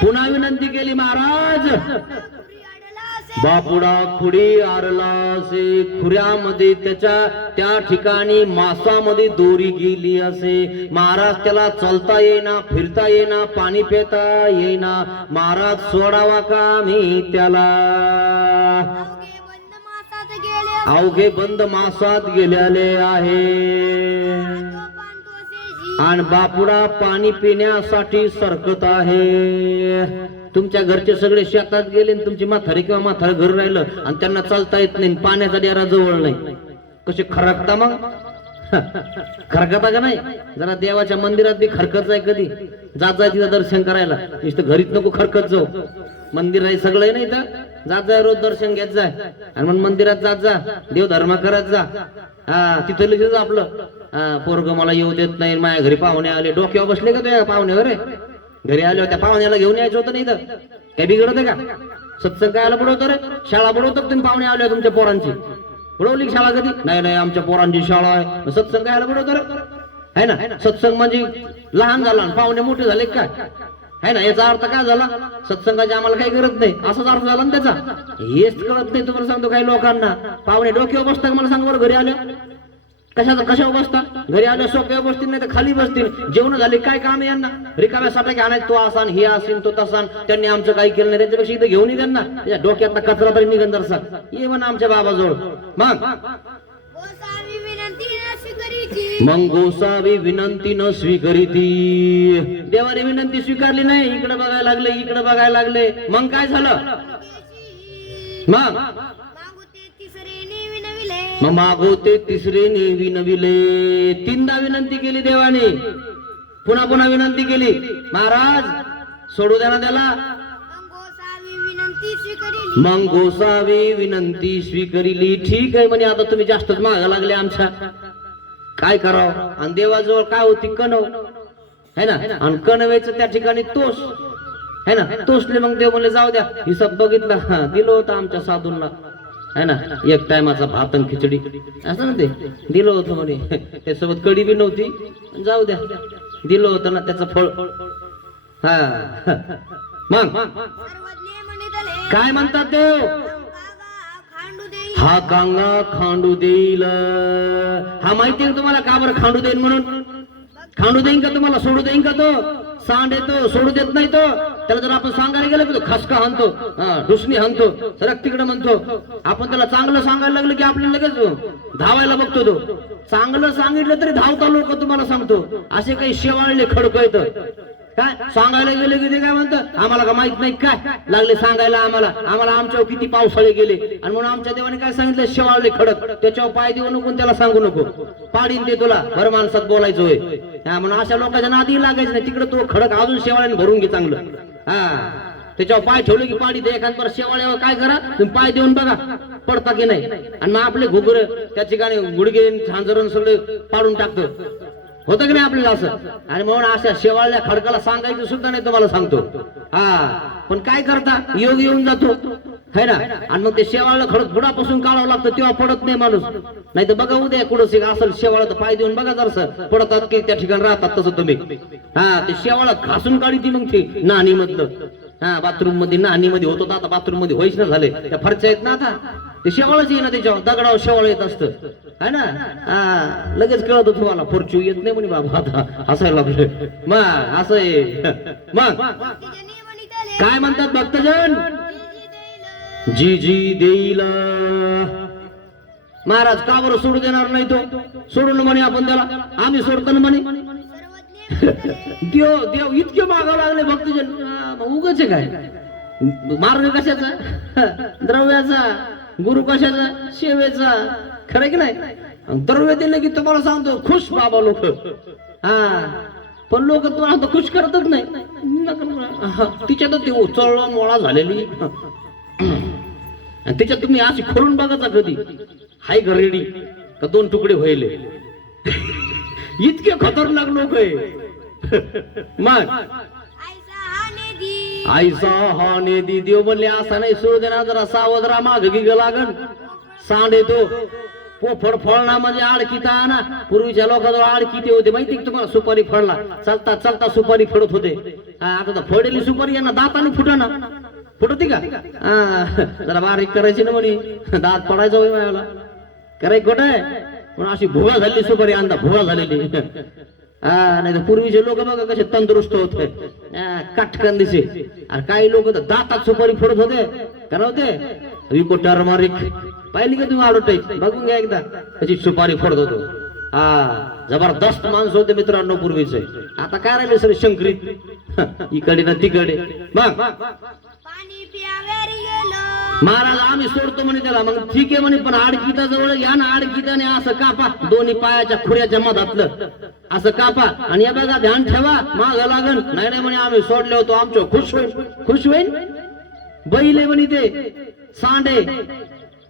पुन्हा विनंती केली, महाराज बापुडा खुडी आरलासे, खुऱ्यामध्ये त्या ठिकाणी मासामध्ये दोरी गेली असे. महाराज त्याला चालता येईना, फिरता येईना, पाणी पिता येईना. महाराज सोडावा का मी त्याला. अवघे बंद मासात गेलेले आहे आणि बापुडा पाणी पिण्यासाठी सरकत आहे. तुमच्या घरचे सगळे शेतात गेले, तुमची म्हातारी किंवा म्हातारं घर राहिलं आणि त्यांना चालता येत नाही, पाण्याचा डेरा जवळ नाही, कसे खरकता मग. खरकता का नाही? जरा देवाच्या मंदिरात बी खरकत आहे, कधी जात जाय तिथं दर्शन करायला. नुसतं घरीच नको खरकत जाऊ, मंदिर आहे सगळं आहे ना इथं, जात जाय रोज दर्शन घेत जाय. आणि मग मंदिरात जात जा, देव धर्म करत जा. हा तिथं लगेच आपलं पोरग मला येऊ देत नाही, माझ्या घरी पाहुणे आले, डोक्यावर बसले का तुझ्या पाहुणे? घरी आले होत्या पाहुण्याला घेऊन यायचं होतं नाही तर काय बिघडत आहे का? सत्संग कायला बुडवतो रे? शाळा बुडवतो का तुम्ही? पाहुणे आले तुमच्या पोरांची, बुडवली का शाळा कधी? नाही नाही, आमच्या पोरांची शाळा आहे. मग सत्संग कायला बुडवतो रे? है ना? सत्संग म्हणजे लहान झाला आणि पाहुणे मोठे झाले काय? है ना? याचा अर्थ काय झाला? सत्संगाची आम्हाला काही गरज नाही असाच अर्थ झाला ना त्याचा. हेच कळत नाही तुम्हाला सांगतो काही लोकांना. पाहुणे डोक्यावर बसतात मला सांग बरं घरी आले, कशावर बसता? घरी आले सोप्यावर बसतील नाही तर खाली बसतील. जेवण झाले काय काम आहे यांना? रिकाम्यासाठी आणायचं, तो असान हे असेल तो तसान, त्यांनी आमचं काही केलं नाही, त्याच्यापेक्षा इथं घेऊन त्यांना त्याच्या डोक्यातला कचरा तरी निघन जरसा. ये म्हणा आमच्या बाबाजवळ. मग मग गोसावी विनंती न स्वीकारिती. देवाने विनंती स्वीकारली नाही, इकडे बघायला लागले, इकडे बघायला लागले. मग काय झालं? मग मागो ते तिसरे विनविले. तीनदा विनंती केली देवाने, पुन्हा पुन्हा विनंती केली. महाराज सोडू द्या ना त्याला. मग गोसावी विनंती स्वीकारिली. ठीक आहे म्हणे, आता तुम्ही जास्तच मागा लागले आमच्या, काय करावं? आणि देवाजवळ काय होती? कणव है ना? आणि कणवेचं त्या ठिकाणी तोष है ना? तोषले. मग देव म्हणले जाऊ द्या, हिसाब बघितला, दिलं होतं आमच्या साधूंना है ना, एक टायमाचा भात आणि खिचडी असं ना, ते दिलं होतं म्हणे, त्यासोबत कढी बी नव्हती. जाऊ द्या, दिलं होतं ना त्याचं फळ. हा मग काय म्हणतात देव? हा कांगा खांडू देईल. हा माहिती आहे तुम्हाला का बरं खांडू देईन म्हणून? खांडू देईन का तुम्हाला? सोडू देईन का? तो सांड येतो, सोडू देत नाही तो. त्याला जर आपण सांगायला गेलो की तो खसका हाणतो, डुसणी हाणतो, सरक तिकडे म्हणतो. आपण त्याला चांगलं सांगायला लागलं की आपल्याला लगेच धावायला बघतो तो. चांगलं सांगितलं तरी धावता लोक, तुम्हाला सांगतो. असे काही शेवाळले खडक येत. काय सांगायला गेले की ते काय म्हणतं, आम्हाला का माहित नाही काय लागले सांगायला आम्हाला आमच्यावर किती पावसाळे गेले. आणि म्हणून आमच्या देवाने काय सांगितलं? शेवाळले खडक, त्याच्यावर पाय देऊ नको, त्याला सांगू नको, पाडीन ते तुला. भर माणसात बोलायचं होय. म्हणून अशा लोकांच्या नादी लागायचं नाही. तिकडे तो खडक अजून शेवाळ्याने भरून घे चांगलं. त्याच्यावर पाय ठेवले की पाडी दे. एखाद शेवाळ्यावर काय करा तुम्ही, पाय देऊन बघा पडता की नाही. आणि मग आपले घुगर त्या ठिकाणी गुडघे झांजरण सगळे पाडून टाकतो. होतं की नाही आपल्याला असं? आणि म्हणून अशा शेवाळल्या खडकाला सांगायचं सुद्धा नाही, तुम्हाला सांगतो. पण काय करता, योग येऊन जातो है ना. आणि मग ते शेवाळलं खडक बुडापासून काढावं लागतं, तेव्हा पडत नाही माणूस. नाही तर बघा उद्या कुठं असेल शेवाळ, तर पाय देऊन बघा जरसं पडतात की त्या ठिकाणी राहतात तसं तुम्ही. ते शेवाळ घासून काढी ती मग ती नाणी मधलं. बाथरूम मध्ये नाणी मध्ये होत होता, आता बाथरूम मध्ये व्हायच ना झाले. त्या फरच्या आहेत ना आता, ते शेवाळच येई ना त्याच्यावर, दगडावर शेवाळ येत असतं है ना. लगेच कळत तुम्हाला, फरचू येत नाही म्हणे बाबा, आता हसायला लागले. मग असं आहे. मग काय म्हणतात भक्तजन? जी जी देईल. महाराज का बरं सोडू देणार नाही? तो सोडून म्हणे आपण त्याला, आम्ही सोडतो ना म्हणे. देव देव इतके मागावं लागले भक्तजन. उगाच काय मार्ग कशाचा? द्रव्याचा. गुरु कशाचा? सेवेचा. खरं की नाही? द्रव्य दिले की तुम्हाला सांगतो खुश बाबा लोक. पण लोक तुम्हाला खुश करतच नाही. तिच्यात ती उचळ मोळा झालेली, त्याच्यात तुम्ही अशी खोलून बघायचा कधी हाय का रेडी का दोन तुकडे व्हायले. इतके खतरनाक लोक आहे. मग आईसा हा नेदी. देव म्हणले असा नाही सोडू देणार, जरा सावध राहा, माग गिग लागन. सांड येतो, पोफड फळणा म्हणजे आडकिता ना. पूर्वीच्या लोकांजवळ आडकिते होते माहिती का तुम्हाला? सुपारी फळला, चालता चालता सुपारी फळत होते. आता तर फळलेली सुपारी यांना दाताने फुटाना. फुटती का? जरा बारीक करायची ना म्हणे, दात पडायचं होय मला. करायचं खोट आहे म्हणून अशी भुगा झालेली सुपारी आणता, भुगा झालेली. नाही तर पूर्वीचे लोक बघा कसे तंदुरुस्त होते, काटकन दिसे. आणि काही लोक तर दातात सुपारी फोडत होते. का होते विको टर्मरिक पाहिली का तुम्ही? ॲडव्हर्टाईज बघून घ्या एकदा, त्याची सुपारी फोडत होतो. जबरदस्त माणसं होते मित्रांनो पूर्वीचे. आता काय राहिले सर शंकरीत इकडे ना तिकडे. मग महाराज आम्ही सोडतो म्हणे त्याला. मग ठीक आहे म्हणे, पण आडकिता जवळ या ना. आडकिताने असं कापा, दोन्ही पायाच्या खुऱ्याच्या मधातलं असं कापा. आणि या बघा ध्यान ठेवा, माग लागन. नाही नाही म्हणे आम्ही सोडले होतो, आमच्या खुश होईल. खुश होईल बैल म्हणे ते सांडे.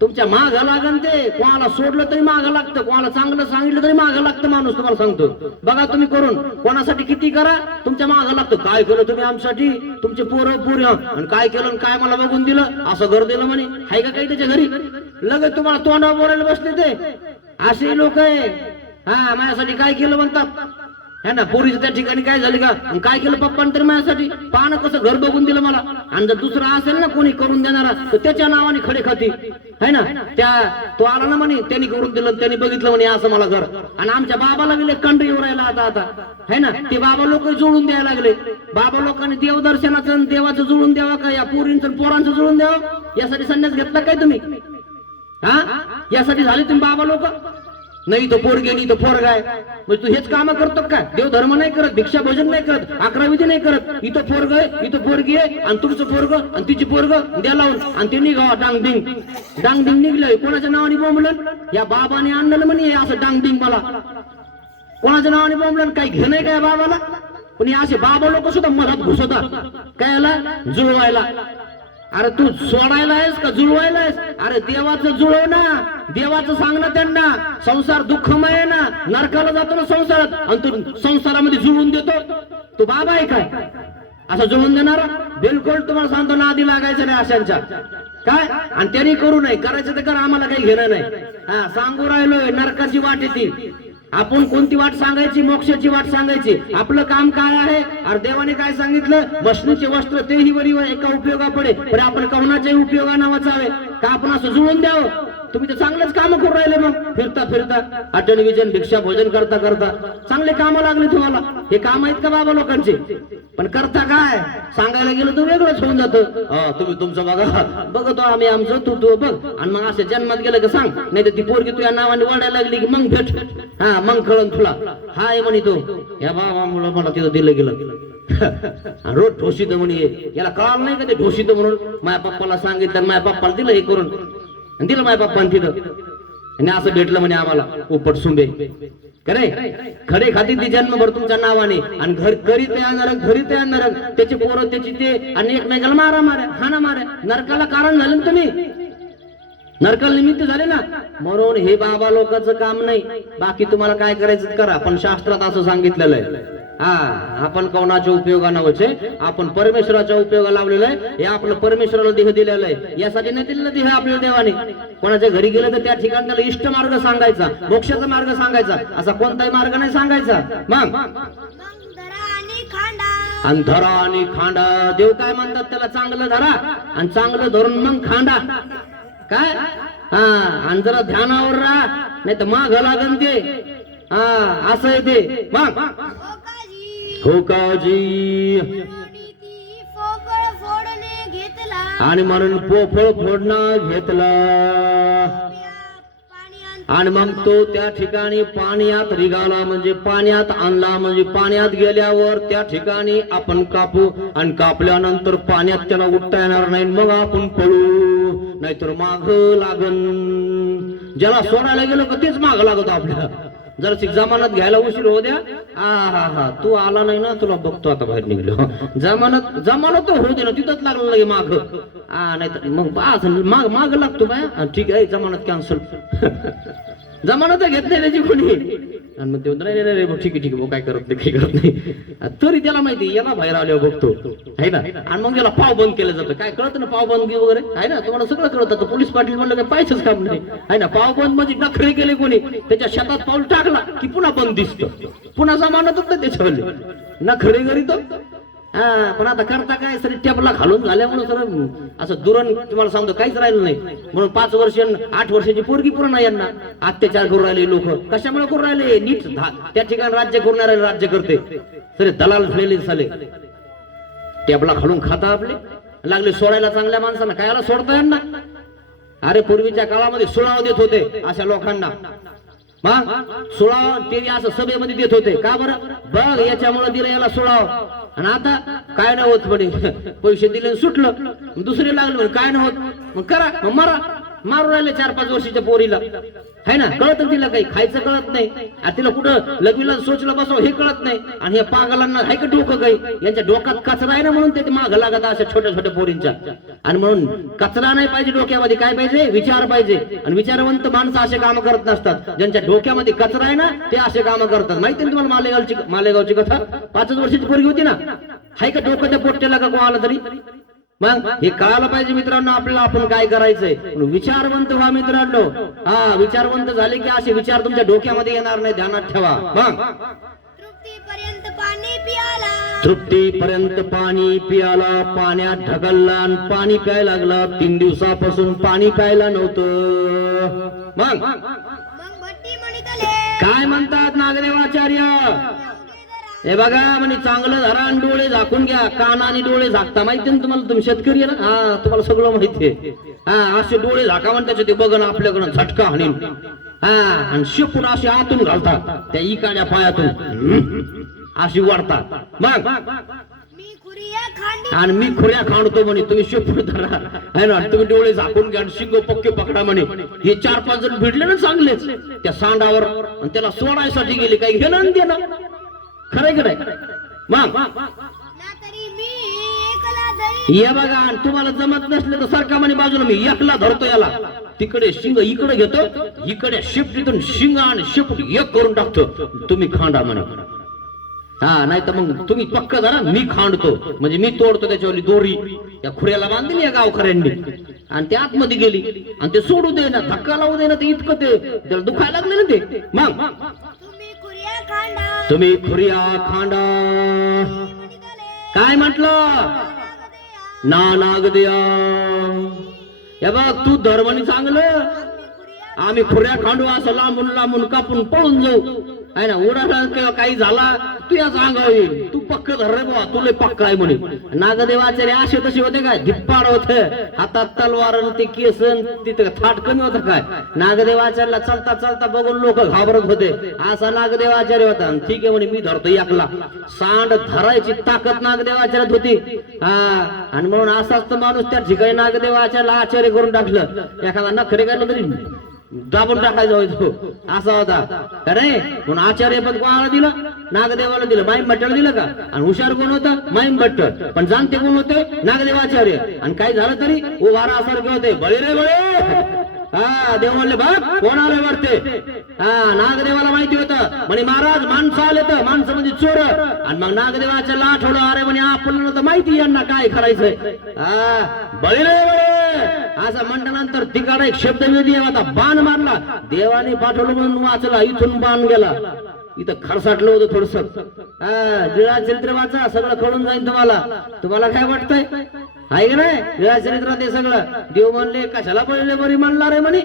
तुमच्या माग लागन ते. कोणाला सोडलं तरी माग लागतं, कोणाला चांगलं सांगितलं तरी माग लागतं माणूस. तुम्हाला सांगतो बघा तुम्ही करून, कोणासाठी किती करा तुमच्या माग लागतं. काय केलं तुम्ही आमच्यासाठी, तुमचे पोरं पुरी आणि काय केलं आणि काय मला बघून दिलं, असं घर दिलं म्हणे. हाय का काही त्याच्या घरी? लगेच तुम्हाला तोंडावर बोलायला बसले ते. असे लोक आहे. हा, माझ्यासाठी काय केलं म्हणतात है ना. पोरीचं त्या ठिकाणी काय झाली का, आणि काय केलं पप्पाने तरी माझ्यासाठी, पाहणं कसं घर बघून दिलं मला. आणि जर दुसरा असेल ना कोणी करून देणारा, तर त्याच्या नावाने खडे खाती है ना. तो आला ना म्हणे, त्यांनी करून दिलं, त्यांनी बघितलं म्हणे असं मला घर. आणि आमच्या बाबाला गेले कंड येऊ राहिला आता है ना. ते बाबा लोक जुळून द्यायला लागले. बाबा लोकांनी देवदर्शनाचं आणि देवाचं जुळून द्यावं का, या पोरींचं पोरांचं जुळून द्यावं, यासाठी संन्यास घेतला काय तुम्ही? हा, यासाठी झाले तुम्ही बाबा लोक? नाही तो पोरगे नाही तो पोरगा आहे. मग तू हेच काम करतो का? देव धर्म नाही करत, भिक्षा भोजन नाही करत, अकरा विधी नाही करत. इथं पोरग आहे, इथं पोरगी आहे, आणि तुमचं पोरग आणि तिची पोरग द्या लावून, आणि ते निघावा डांग डिंग निघलंय. कोणाच्या नावाने बोंबलं? या बाबाने आणलं म्हणे असं डांग डिंग मला. कोणाच्या नावाने बोंबलं? काही घेणं आहे का या बाबाला? पण हे असे बाबा लोक सुद्धा मधात घुसवतात काय याला जुळवायला. अरे तू सोडायला आहेस का जुळवायला आहेस? अरे देवाचं जुळव ना, देवाचं सांग ना त्यांना. संसार दुःखमय आहे ना, नरकाला जातो ना संसारात, आणि तू संसारामध्ये जुळवून देतो. तू बाबा आहे काय असं जुळवून देणारा? बिलकुल तुम्हाला सांगतो, नादी लागायचं नाही अशांच्या. काय आणि त्यांनी करू नये, करायचं तर कर, आम्हाला काही घेणं नाही. हा, सांगू राहिलोय नरकाची वाट येते. आपण कोणती वाट सांगायची? मोक्षाची वाट सांगायची. आपलं काम काय आहे? अरे देवाने काय सांगितलं? वस्त्रूचे वस्त्र तेही वरी एका उपयोगा पडे, पण आपण कवनाच्याही उपयोगा नावाचं आहे का? आपण असं जुळून द्यावं. तुम्ही तर चांगलेच काम करू राहिले. मग फिरता फिरता अटल विजन भिक्षा भोजन करता करता चांगले काम लागले तुम्हाला. हे काम आहेत का बाबा लोकांचे? पण करता काय? सांगायला गेलं तर वेगळंच होऊन जातं. तुम्ही तुमचं बघा, बघतो आम्ही आमचं, तू बघ. आणि मग असं जन्मात गेलं का सांग, नाही तर ती पोरगी तुझ्या नावाने वाढायला लागली की मग भेट. हा, मग कळण तुला. हाय म्हणे तो, या बाबामुळं मला तिथं दिलं गेलं. रोज ढोशीत म्हणे, याला कळालं नाही का ते ढोशीत म्हणून? माझ्या पप्पाला सांगितलं, माझ्या पप्पाला दिलं हे करून, दिलं माझ्या पप्पाने तिथं. आणि असं भेटलं म्हणे आम्हाला उपट सुंबे. करे खडे खाती ती जन्मभर तुमच्या नावाने, आणि घर घरी तयार नरक, घरी तयार नरक, त्याचे पोरं त्याची ते, आणि एकमेकाला मारा मारा हाना मारा. नरकाला कारण झालं ना तुम्ही, नरकाला निमित्त झाले ना. म्हणून हे बाबा लोकांचं काम नाही. बाकी तुम्हाला काय करायचं करा, पण शास्त्रात असं सांगितलेलं आहे. हा, आपण कोणाच्या उपयोगानं होते, आपण परमेश्वराच्या उपयोगा लावलेलं आहे. हे आपलं परमेश्वराला देह दिलेलं आहे, यासाठी नाही दिलेलं देह आपल्या देवाने. कोणाच्या घरी गेलं तर त्या ठिकाणी त्याला इष्ट मार्ग सांगायचा, मोक्षाचा मार्ग सांगायचा, असा कोणताही मार्ग नाही सांगायचा. मग धरा आणि खांडा, देव काय म्हणतात त्याला? चांगलं धरा आणि चांगलं धरून मग खांडा. काय? हा, आणि जरा ध्यानावर राहा, नाही तर माग लागन ते. हा, असं आहे ते. मग हो काजी, आणि म्हणून पोफळ फोडणं घेतला, आणि मग तो त्या ठिकाणी पाण्यात निघाला, म्हणजे पाण्यात आणला. म्हणजे पाण्यात गेल्यावर त्या ठिकाणी आपण कापू, आणि कापल्यानंतर पाण्यात त्याला उठता येणार नाही. मग आपण पळू, नाहीतर माग लागन. ज्याला सोडायला गेलो का तेच माग लागतो आपल्याला. जर जमानत घ्यायला उशीर हो द्या. हा, तू आला नाही ना, तुला बघतो आता बाहेर निघलो. जमानत होऊ दे ना, तिथंच लागलं लगे माग. नाही तर मग माग लागतो बाया. ठीक आहे, जमानत कॅन्सल. जमानत घेत नाही त्याची कोणी. आणि मग ते नाही ठीक आहे भाऊ, काय करत नाही, काही करत नाही. तरी त्याला माहिती याला बाहेर आल्यावर बघतो आहे ना. आणि मग याला पाव बंद केलं जातं. काय कळतं ना पाव बंद वगैरे आहे ना, तुम्हाला सगळं कळतं. पोलीस पाटील म्हणलं काय पाहायचंच काम नाही आहे ना. पाव बंद म्हणजे नखरे केले कोणी, त्याच्या शेतात पाऊल टाकला की पुन्हा बंद दिसतं, पुन्हा जमानतच नाही त्याच्यावर. नखरे घरी तो. पण आता करता काय, सरी टेबला घालून झाल्यामुळे सर असं दुरण तुम्हाला सांगतो काहीच राहिलं नाही. म्हणून 5 वर्ष 8 वर्षाची पोरगी पूर्ण यांना अत्याचार करून राहिले लोक. कशामुळे करून राहिले? नीट त्या ठिकाणी राज्य करून राहिले, राज्य करते सर दलाल झालेले झाले. टेबला घालून खाता आपले लागले सोडायला चांगल्या माणसांना. कायला सोडता यांना? अरे पूर्वीच्या काळामध्ये सुळाव देत होते अशा लोकांना. मग सुळाव ते असं सभेमध्ये देत होते. का बरं? बघ याच्यामुळे दिलं याला सुळाव. आणि आता काय नाही होत म्हणे, पैसे दिले सुटलं. दुसरे लागले म्हणे काय नाही होत, मग करा, मग मरा. मारून राहिले 4-5 वर्षाच्या पोरीला, है ना? कळत तिला काही खायचं कळत नाही, आणि तिला कुठं लग्नीला सोचलं बसव हे कळत नाही. आणि या पागलांना आहे का डोकं काही? यांच्या डोक्यात कचरा आहे ना, म्हणून ते माग लागत अशा छोट्या छोट्या पोरींच्या. आणि म्हणून कचरा नाही पाहिजे डोक्यामध्ये, काय पाहिजे? विचार पाहिजे. आणि विचारवंत माणसं असे काम करत नसतात. ज्यांच्या डोक्यामध्ये कचरा आहे ना ते असे काम करतात. माहिती ना तुम्हाला मालेगावची कथा? 5 वर्षाची पोरगी होती ना, हाय का डोक्याच्या पोट्याला का कोणाला तरी? मग हे कळायला पाहिजे मित्रांनो आपल्याला, आपण काय करायचंय. विचारवंत व्हा मित्रांनो. हा, विचारवंत झाले की असे विचार तुमच्या डोक्यामध्ये येणार नाही, ध्यानात ठेवा. मग तृप्तीपर्यंत पाणी पियाला, तृप्तीपर्यंत पाणी पियाला, पाण्यात ढकलला आणि पाणी प्यायला लागला. 3 दिवसापासून पाणी प्यायला नव्हतं. मग भट्टी म्हणितले, काय म्हणतात नागदेवाचार्य? हे बघा म्हणे, चांगलं धरा आणि डोळे झाकून घ्या. कानाने डोळे झाकता, माहिती ना तुम्हाला? तुम्ही शेतकरी आहे ना, हा तुम्हाला सगळं माहितीये. हा, असे डोळे झाका म्हणतात ते बघ आपल्याकडं झटका हानी. हा, आणि शेपूट अशी आतून घालतात त्या इकाड्या पायातून अशी वाढतात. मग मी खुरिया खांडी, आणि मी खुऱ्या खांडतो म्हणे, तुम्ही शेपूट धरा, है ना? तुम्ही डोळे झाकून घ्या, शिंग पक्के पकडा म्हणे. हे 4-5 जण भिडले ना चांगलेच त्या सांडावर, आणि त्याला सोडायसाठी गेले. काही घेणं दे ना, खरंय की नाही? मग ना तरी मी एकला धरी, या बघा, आणि तुम्हाला जमत नसलं तर सारखा म्हणे बाजूला, मी एकला धरतो याला. तिकडे शिंग इकडे घेतो, इकडे शेपटीतून शिंग आणि शेपूट एक करून टाकतो. तुम्ही खांडा म्हणे. हा, नाही तर मग तुम्ही पक्क धरा, मी खांडतो. म्हणजे मी तोडतो त्याच्यावरली दोरी, त्या खुऱ्याला बांधली या गावकऱ्यांनी, आणि ते आतमध्ये गेली. आणि ते सोडू दे ना, धक्का लावू दे ना, ते इतकं ते त्याला दुखायला लागले ना ते. मग तुम्ही खुरिया खांडा, तुम्ही खुरिया खांडा. काय म्हटलं? ना नागदया. हे बघ, तू धर्माने चांगलं, आम्ही खुऱ्या खांडू, असं लांबून लांबून कापून पळून जाऊ, आहे ना? उडाला किंवा काही झाला तू या सांगाव येईल, तू पक्क धर रे बाबा, तुले पक्क आहे म्हणे. नागदेवाचार्य असे तसे होते काय? धिप्पाड होते, हातात तलवार, ते केसन, तिथे थाट कमी होतं काय? नागदेवाचार्याला चालता चालता बघून लोक घाबरत होते. असा नागदेवाचार्य होता. ठीक आहे म्हणे, मी धरतो एकला. सांड धरायची ताकद नागदेवाचार्यात होती. हा, आणि म्हणून असाच तर माणूस त्या ठिकाणी नागदेवाचार्याला आचार्य करून टाकलं. एखादा नखरे काढलं तरी दाबून टाकायचा होतो, असा होता. अरे म्हणून आचार्य पद कोणाला दिलं? नागदेवाला दिलं. माईम भट्टाला दिलं का? आणि हुशार कोण होतं? माईम भट्ट. पण जाणते कोण होते? नागदेवाचार्य. आणि काही झालं तरी उभारासारखे होते, बळे रे बळे. हा, देव म्हणले बघ कोण आले वाटते. हा, नागदेवाला माहिती होतं म्हणे, महाराज माणसं आले तर, माणसं म्हणजे चोर. आणि मग नागदेवाच्या आठवलं, अरे म्हणे आपल्याला तर माहिती यांना काय करायचंय. हा, बळी रे बळे असं म्हटल्यानंतर तिकडे एक शब्द वेदी होता, बाण मारला. देवाने पाठवलं म्हणून वाचला, इथून बाण गेला. इथं खरसाटलं होतं थोडस. हा, लीळा चरित्र वाचा, सगळं कळून जाईल तुम्हाला. तुम्हाला काय वाटतंय? आहे की नाही? लीळा चरित्रात हे सगळं. देव म्हणले, कशाला पहिले बरी म्हणणार आहे म्हणे,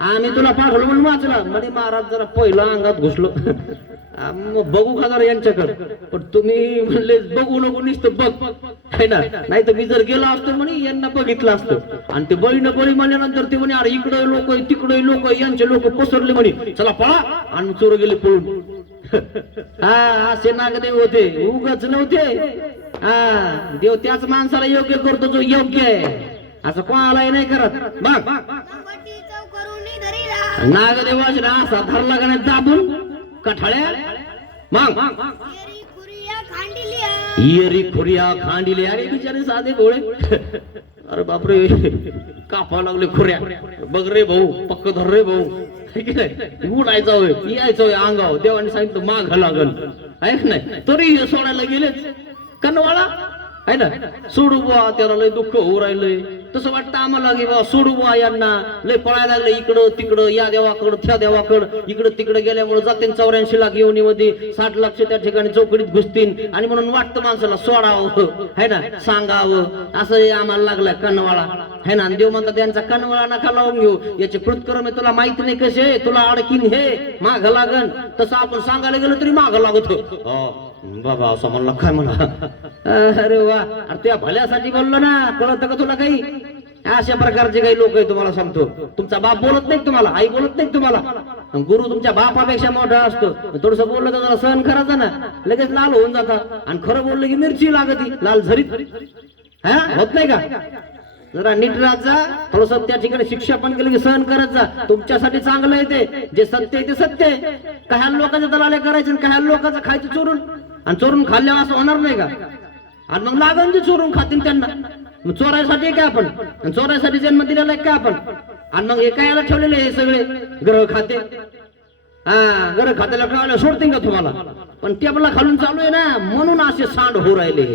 आम्ही तुला पाठवलं म्हणून वाचला म्हणे. महाराज जरा पहिलं अंगात घुसलो, मग बघू का जरा यांच्याकडे. पण तुम्ही म्हणले बघू नको, नुसतं बघ, है ना? नाही तर मी जर गेलो असतो म्हणे, यांना बघितलं असतं. आणि ते बळीनं बळी म्हणल्यानंतर ते म्हणे, अरे इकडे लोक, तिकडे लोक, यांचे लोक पसरले म्हणे, चला पळा. आणि चोर गेले पळून. हा, असे नागदेव होते, उगाच नव्हते. हा, देव त्याच माणसाला योग्य करतो जो योग्य आहे, असं कोणालाही नाही करत. मग भट्टी चौकरूनी धरीला, नागदेवाच्या असा धरला का नाही दाबून कठाळ्या. मग येरी खुरिया खांडिलिया, येरी खुऱ्या खांडिले. अरे बिचारे साधे भोळे, अरे बापरे, कापा लागले खुऱ्या. बघ रे भाऊ, पक्क धर रे भाऊ, उडायचा होय, यायचं होय अंगावर. देवाने सांगितलं माग लागल, आहे का नाही? तरी सोडायला गेलेच. कनवाळा आहे ना, सोडू बुवा, त्याला लय दुःख होऊ राहिलंय. तसं वाटतं आम्हाला की बाबा सोडू बुवा यांना, लय पळायला लागले इकडं तिकडं, या देवाकडं त्या देवाकडं, इकडं तिकडं गेल्यामुळे जाते 84 लाख येवणीमध्ये, 60 लाख त्या ठिकाणी चौकडीत घुसतील. आणि म्हणून वाटतं माणसाला सोडावं, है ना, सांगावं. असं आम्हाला लागलाय कनवाळा, है ना. देव म्हणतात त्यांचा कनवाळा नका लावून घेऊ, याचे कृतकर्म तुला माहिती नाही कसे, तुला अडकीन हे माग लागन. तसं आपण सांगायला गेलो तरी माग लागत बाबा, असं म्हणलं काय म्हणा. अरे वा, अरे त्या भल्यासाठी बोललो ना, कळत का तुला काही? अशा प्रकारचे काही लोक आहे, तुम्हाला सांगतो. तुमचा बाप बोलत नाही तुम्हाला, आई बोलत नाही तुम्हाला, गुरु तुमच्या बापापेक्षा मोठा असतो. थोडस बोललं तर जरा सहन करायचं ना, लगेच लाल होऊन जाता. आणि खरं बोललं की मिरची लागती लाल झरीत, हा होत नाही का? जरा नीट राहत जा, थोडस त्या ठिकाणी शिक्षा पण केली की सहन करत जा. तुमच्यासाठी चांगलं आहे ते, जे सत्य आहे ते सत्य आहे. काही लोकांच्या दलाले करायचे आणि काही लोकांचं खायचं चोरून, आणि चोरून खाल्ल्यावर असं होणार नाही का? आणि मग लागण जे चोरून खातील त्यांना. मग चोरायसाठी काय आपण, आणि चोरायसाठी जन्म दिलेला आहे का आपण? आणि मग हे कायला ठेवलेले हे सगळे ग्रह खाते? हा, ग्रह खात्याला कळालं सोडतील का तुम्हाला? पण टेबला खालून चालू आहे ना, म्हणून असे सांड हो राहिले.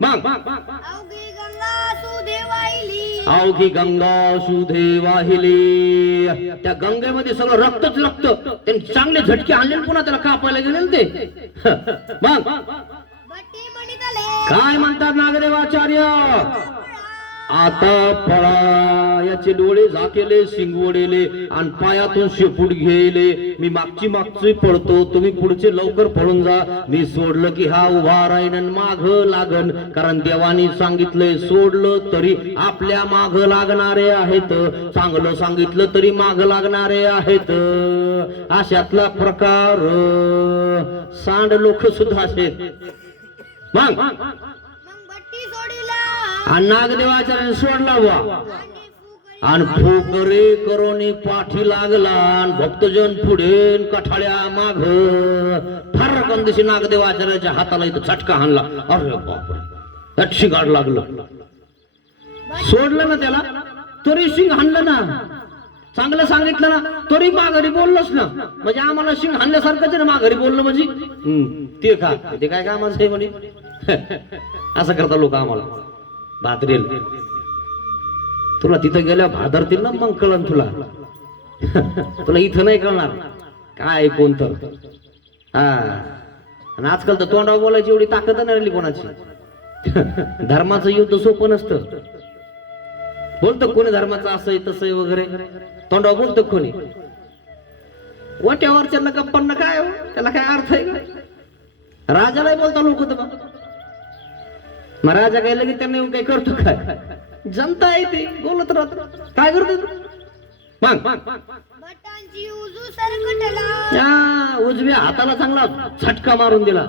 मग अवघी गंगा सुधे वाहिली, अवघी गंगा सुधे वाहिली, त्या गंगेमध्ये सगळं रक्तच रक्त. त्यांनी चांगले झटके आणले, पुन्हा त्याला कापायला गेले ना ते. मग भट्टी म्हणितले काय म्हणतात नागदेवाचार्य? आता पळा, याचे डोळे झाकेले, शिंगवडेले आणि पायातून शेपूट घेले. मी मागची पळतो, तुम्ही पुढचे लवकर पळून जा. मी सोडलं की हा उभा राहीन आणि माग लागन, कारण देवानी सांगितलंय सोडलं तरी आपल्या माग लागणारे आहेत, चांगलं सांगितलं तरी माग लागणारे आहेत. अशातला प्रकार सांड लोक सुद्धा आहेत. मग भट्टी सोडिला आणि नागदेवाचार्याने सोडला वा, आणि फुकरी आणि फुकरे करोनी पाठी लागला, आणि भक्तजन पुढे कठाळ्या माग. फार कंदिशी नागदेवाचार्याच्या हाताला इथं झटका हाणला. अरे बापरे, शिंगाड लागलं. सोडलं ना त्याला, तरी शिंग हाणलं ना. चांगलं सांगितलं ना, तरी माघारी बोललोच ना. म्हणजे आम्हाला शिंग हाणल्यासारखंच ना माघारी बोललं म्हणजे. ते का ते काय कामाचं आहे म्हणे. असं करता लोक आम्हाला. भादरेल तुला तिथं गेल्या भादरतील ना, मग कळण तुला. तुला इथं नाही कळणार काय कोणतं. हा, आणि आजकाल तर तोंडावर बोलायची एवढी ताकद नाही राहिली कोणाची. धर्माचं युद्ध सोपं नसतं. बोलतो कोणी धर्माचं असं आहे तसं आहे वगैरे, तोंडावर बोलतो कोणी. वाट्यावरच्या गप्पांना काय हो, त्याला काय अर्थ आहे का? राजालाही बोलता लोक तर मग राजा काय लगेच त्यांना येऊन काही करतो काय? जनता आहे ते बोलत राहत, काय करतो मग. भटांची उजू सरकटला, उजव्या हाताला चांगला झटका मारून दिला,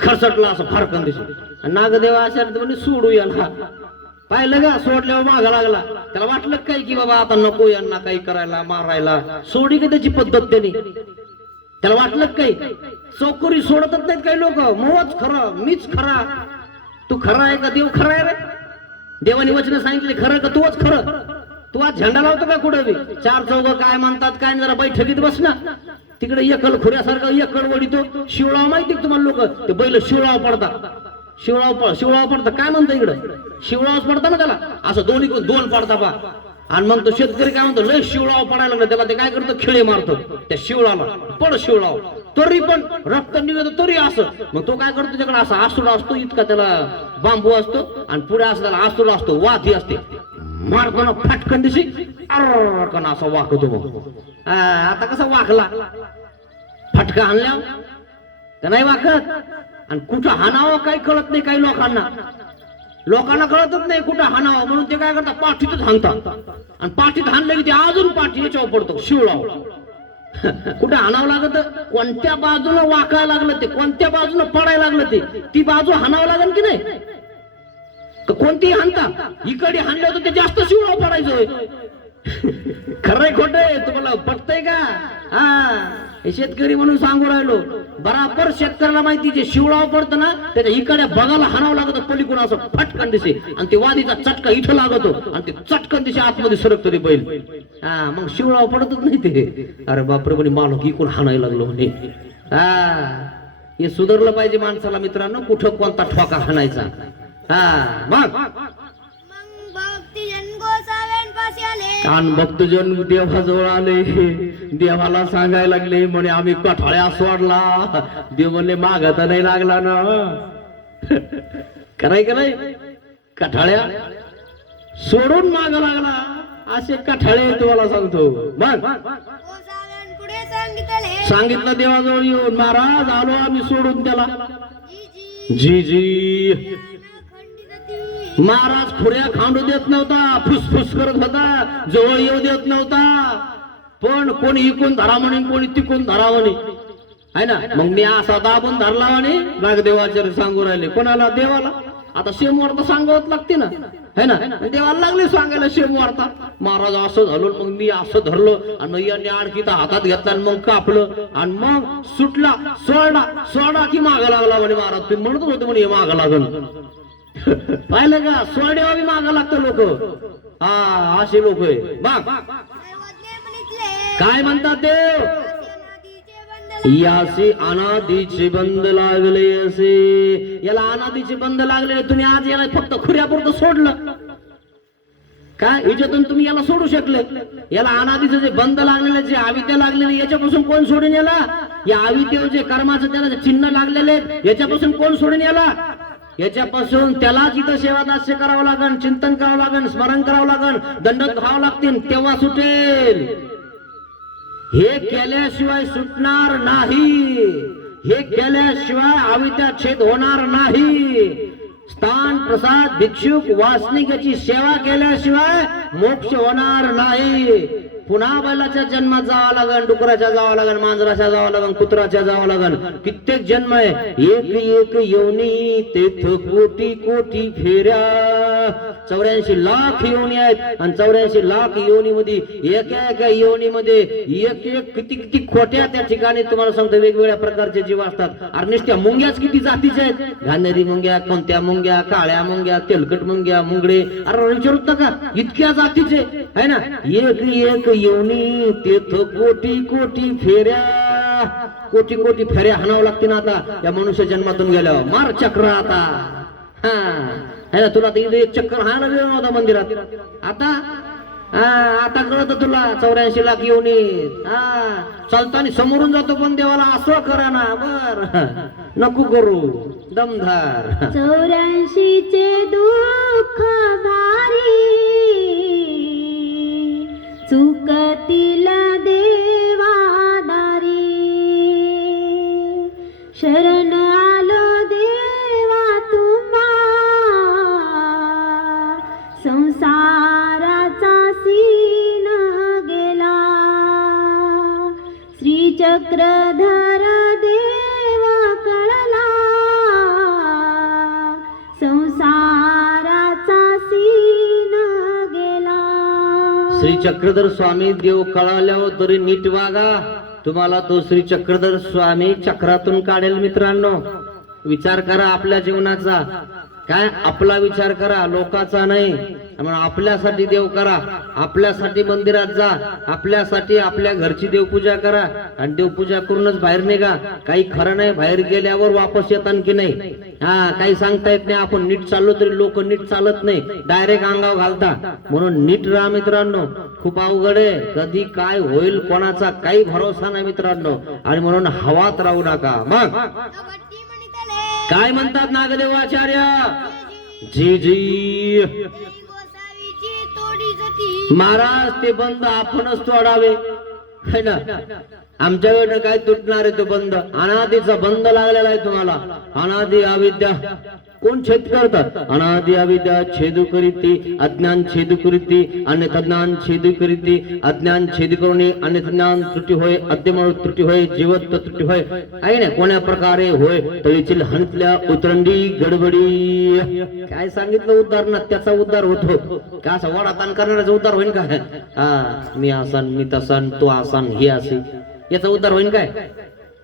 खरसटला असं फारकन दिसत. नागदेवा अशा म्हणजे सोडू याला. पाहिलं का, सोडल्यावर मागा लागला. त्याला वाटलं काय की बाबा आता नको यांना काही करायला मारायला, सोडी का त्याची पद्धत त्यांनी. त्याला वाटलं काही चौकरी सोडतच नाहीत काही लोक. मोहच खरं, मीच खरा. तू खरा आहे का देव खरा आहे रे? देवानी वचन सांगितले खरं का तूच खरं? तू आज झेंडा लावतो का कुठं बी? चार चौघ काय म्हणतात काय, जरा बैठकीत बस ना. तिकडे एकल खुऱ्यासारखं एकल वडितो. शिवळाव माहिती तुम्हाला लोक, ते बैल शिवळाव पडतात. शिवळाव पडतं काय म्हणतं इकडं, शिवळावच पडतं ना त्याला. असं दोन्ही दोन पडता बा. आणि मग तो शेतकरी काय म्हणतो, लय शिवळाव पडायला लागला. त्याला ते काय करतो, खिळे मारतो त्या शिवळाला. पड शिवळाव, तरी पण रक्त निघत तरी असं. मग तो काय करतो, त्याच्याकडे असा आसूड असतो इतका, त्याला बांबू असतो आणि पुढे असं त्याला आसूड असतो, वाती असते. मारताना फाटकन दिशी अरकन असा वाकतो. मग आता कसा वाकला, फटका आणल्या का नाही वाकत. आणि कुठं हाणावं काही कळत नाही काही लोकांना कळतच नाही कुठं हाणावं, म्हणून ते काय करतात, पाठीतच हाणतात. आणि पाठीत हाणलं की ते अजून पाठी याच्यावर पडतो शिवळाव. कुठं हाणावं लागत, कोणत्या बाजूनं वाकायला लागलं ते, कोणत्या बाजूनं पडायला लागलं ते, ती बाजू हाणावं लागेल की नाही. कोणतीही हाणता, इकडे हाणलं तर ते जास्त शिवळाव पडायचं. खरंय खोटंय तुम्हाला पटतंय का? हा, हे शेतकरी म्हणून सांगू राहिलो. बराबर शेतकऱ्याला माहिती, जे शिवळाव पडतं ना त्याच्या इकडे बघायला हाणावं लागतं पलीकडून असं फटकन दिसे. आणि ते वादीचा चटका इथं लागतो आणि ते चटकन दिसे आतमध्ये सरकतो ते बैल. हा, मग शिवळाव पडतच नाही ते. अरे बापरे म्हणे, मालक इकडून हाणायला लागलो म्हणे. हा, हे सुधारलं पाहिजे माणसाला मित्रांनो, कुठं कोणता ठोका हाणायचा. हा, मग भक्तजन गोसाव्यांपाशी आले, आणि भक्तजन देवाजवळ आले. देवाला सांगायला लागले म्हणे, आम्ही कठाळ्या सोडला. देव म्हणले, मागत नाही लागला ना. कराय का नाही, कठाळ्या सोडून माग लागला. असे कठाळे तुम्हाला सांगतो. मग गोसाव्यांपुढे सांगितले, सांगितलं देवाजवळ येऊन, महाराज आलो आम्ही सोडून त्याला. जी जी खंडित महाराज खुऱ्या खांडू देत नव्हता, फुसफुस करत होता, जवळ येऊ देत नव्हता. पण कोणी इकून धरा म्हणे, कोणी तिकून धरा म्हणे, आहे ना. मग मी असा दाबून धरला म्हणे. नागदेवाचार्य सांगू राहिले कोणाला, देवाला. आता शेमवर तर सांगावत लागते ना. है ना. आणि देवाला लागले सांगायला शेम वार्ता, महाराज असं झालं, मग मी असं धरलं आणि मग यांनी आणखी हातात घेतला आणि मग कापलं आणि मग सुटला, सोडा की मागा लागला म्हणे महाराज. तुम्ही म्हणत होते म्हणे मागा लागल. पाहिलं का, सोड्यावर मागा लागतं लोक. हा असे लोक आहे. बघ दैवज्ञ म्हणितले काय म्हणतात देव, अनादीचे बंद यासी अनादीचे बंद लागले. असे याला अनादीचे बंद लागले. तुम्ही आज याला फक्त खुऱ्यापुरतं सोडलं काय, याच्यातून तुम्ही याला सोडू शकले. याला अनादीचं जे बंद लागलेले, जे अविद्या लागलेले, याच्यापासून कोण सोडून याला. या अविद्येवर जे कर्माचं त्याला जे चिन्ह लागलेले, याच्यापासून कोण सोडून याला. याच्यापासून त्यालाच इथं सेवा दास्य करावं लागन, चिंतन करावं लागन, स्मरण करावं लागन, दंडक व्हावं लागतील, तेव्हा सुटेल. हे केल्याशिवाय सुटणार नाही. हे केल्याशिवाय अविद्या छेद होणार नाही. स्थान प्रसाद भिक्षुक वासनिक याची सेवा केल्याशिवाय मोक्ष होणार नाही. पुन्हा बैलाच्या जन्मात जावं लागन, डुकराच्या जावं लागन, मांजराच्या जावं लागन, कुत्राच्या जावं लागन. कित्येक जन्म आहे, एक योनी तेथ कोटी कोटी फेऱ्या. 84 लाख योनी आहेत आणि 84 लाख योनी मध्ये एका योनीमध्ये एक किती खोट्या त्या ठिकाणी तुम्हाला सांगतो वेगवेगळ्या प्रकारचे जीव असतात. अरे नुसत्या मुंग्याच किती जातीच्या आहेत. घाणेरी मुंग्या, कोणत्या मुंग्या, काळ्या मुंग्या, तेलकट मुंग्या, मुंगडे. अरे विचारूत नका, इतक्या जातीचे आहे ना. एक योनी तेथ कोटी कोटी फेऱ्या. कोटी कोटी फेऱ्या हाणावं लागते ना आता या मनुष्य जन्मातून गेल्यावर. मार चक्र आता. हा है ना, तुला तर एक चक्कर हाणं वेळ नव्हता मंदिरात. आता कळत तुला 84 लाख योनी. चालताना समोरून जातो पण देवाला असं करा ना. बर नको करू, दमधार. 84चे दुःख भारी चुकतील देवादारी. शरण आलो देवा तुम्हा संसाराचा सीन गेला. श्रीचक्रधर देवा कळला संसाराचा सीन गेला. श्री चक्रधर स्वामी देव कळाल्यावर तरी नीट वागा. तुम्हाला तो श्री चक्रधर स्वामी चक्रातून काढेल. मित्रांनो विचार करा आपल्या जीवनाचा. काय आपला विचार करा, लोकाचा नाही. आपल्यासाठी देव करा, आपल्यासाठी मंदिरात जा, आपल्यासाठी आपल्या घरची देवपूजा करा आणि देवपूजा करूनच बाहेर निघा. काही खरं नाही, बाहेर गेल्यावर वापस येतात की नाही. काही सांगता येत नाही. आपण नीट चाललो तरी लोक नीट चालत नाही, डायरेक्ट अंगावर घालता. म्हणून नीट राहा मित्रांनो. खूप अवघड आहे, कधी काय होईल कोणाचा काही भरोसा नाही मित्रांनो. आणि म्हणून हवात राहू नका. मग भट्टी म्हणितले काय म्हणतात नागदेवाचार्य. जी जी गोसावीची तोडी जती. महाराज ते बंद आपणच तोडावे है ना. आमच्याकडनं काय तुटणार आहे तो बंद. अनादीचा बंद लागलेला आहे तुम्हाला. अनादी अविद्या कोण छेद करतात. अनादी अविद्या छेद करीती, अज्ञान छेद करीती, अन्यथा ज्ञान छेद करीती. अज्ञान छेद करूनही अन्यथा ज्ञान त्रुटी होय, अद्यमळ त्रुटी होय, जीवत्व त्रुटी होय. आहे ना कोण्या प्रकारे होय. तळीतील हणतल्या उतरंडी गडबडी. काय सांगितलं उद्धारणात, त्याचा उद्धार होतो का. असा वडाताण करणाऱ्याचा उद्धार होईल काय. मी असान, मी तसान, तो आसान, हे असे, याचा उद्धार होईल काय.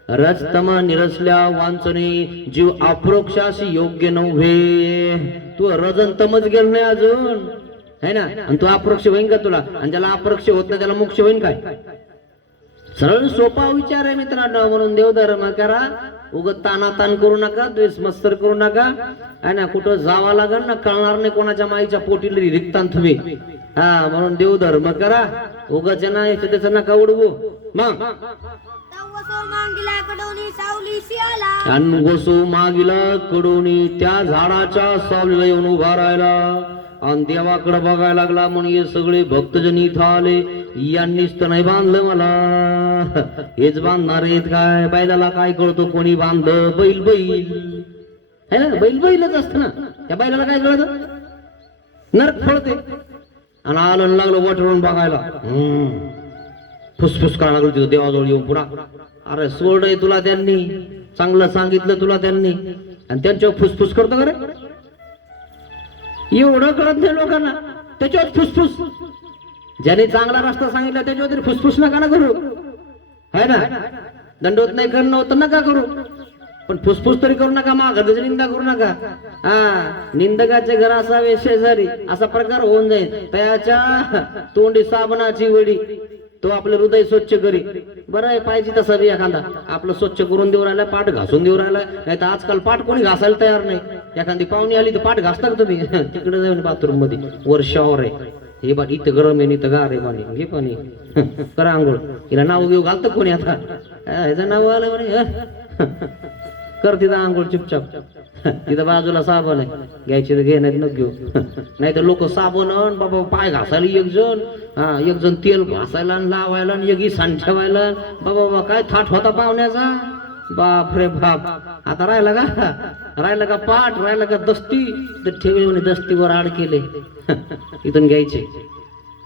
रजतमा निरसल्या वांचने जीव अप्रोक्षाशी योग्य नव्हे. तू रजन तमच गेल नाही अजून है ना. आणि तू अप्रोक्ष होईन का तुला. आणि ज्याला अप्रोक्ष होत नाही त्याला मोक्ष होईन काय. सरळ सोपा विचार आहे मित्रांनो. म्हणून देवधर्म करा, उगत तानातान करू नका, द्वेष मत्सर करू नका. आहे ना कुठं जावा लागल ना कळणार नाही कोणाच्या माईच्या पोटी रिक्तान तुम्ही. म्हणून देवधर्म करा, उगाच ना याच्या त्याचं नका उडवू. मग अनगोसो मागिला कडोनी त्या झाडाच्या सावलीला येऊन उभा राहिला आणि देवाकडे बघायला लागला. म्हणून हे सगळे भक्तजन इथं आले. यांनीच तर नाही बांधलं मला, हेच बांधणार आहेत काय. बैलाला काय कळतो कोणी बांधलं. बैल बैल है ना, बैल बैलच असत ना. त्या बैलाला काय कळत. नरक फळते. आणि आलं लागलं वाटवून बघायला. फुसफुस करायला लागलो तिथं देवाजवळ येऊन पुन्हा. अरे सोड आहे तुला त्यांनी, चांगलं सांगितलं तुला त्यांनी आणि त्यांच्यावर फुसफुस करतो का रे. एवढं कळत नाही लोकांना. त्याच्यावर फुसफुस, ज्याने चांगला रस्ता सांगितला त्याच्यावर तरी फुसफुस नका ना करू, है ना. दंडवत नाही करणं होतं नका करू, पण फुसफुस तरी करू नका, माघाची निंदा करू नका. हा, निंदकाचे घर असावे शेजारी, असा प्रकार होऊन जाईल. त्याच्या तोंडी साबणाची वडी, तो आपलं हृदय स्वच्छ करी. बरं आहे, पाहिजे तसा बी एखादा आपलं स्वच्छ करून देऊ राहिला, पाठ घासून देऊ राहिला. नाही तर आजकाल पाठ कोणी घासायला तयार नाही. एखादी पाहुणी आली तर पाठ घासता का तुम्ही? तिकडे जाऊन बाथरूम मध्ये वर्षावर आहे, हे बा इथं गरम आहे, इथं गार आहे पाणी, घे पाणी करा आंघोळ. हिला नाव घेऊ घालतं कोणी आता? ह्याचं नाव आलं म्हणे, कर तिथं आंघोळ चुपचाप. तिथं बाजूला साबण आहे, घ्यायची तर घे, नाही न घेऊ. नाही तर लोक साबण बाबा पाय घासायला एक जण, हा एक जण तेल घासायला आणि लावायला, आणि एक इसान ठेवायला. बाबा काय थाट होता पाहुण्याचा, बाप रे बाप. आता राहिला का पाठ, राहिला का दस्ती, तर ठेवले म्हणे दस्तीवर आड केले. इथून घ्यायचे.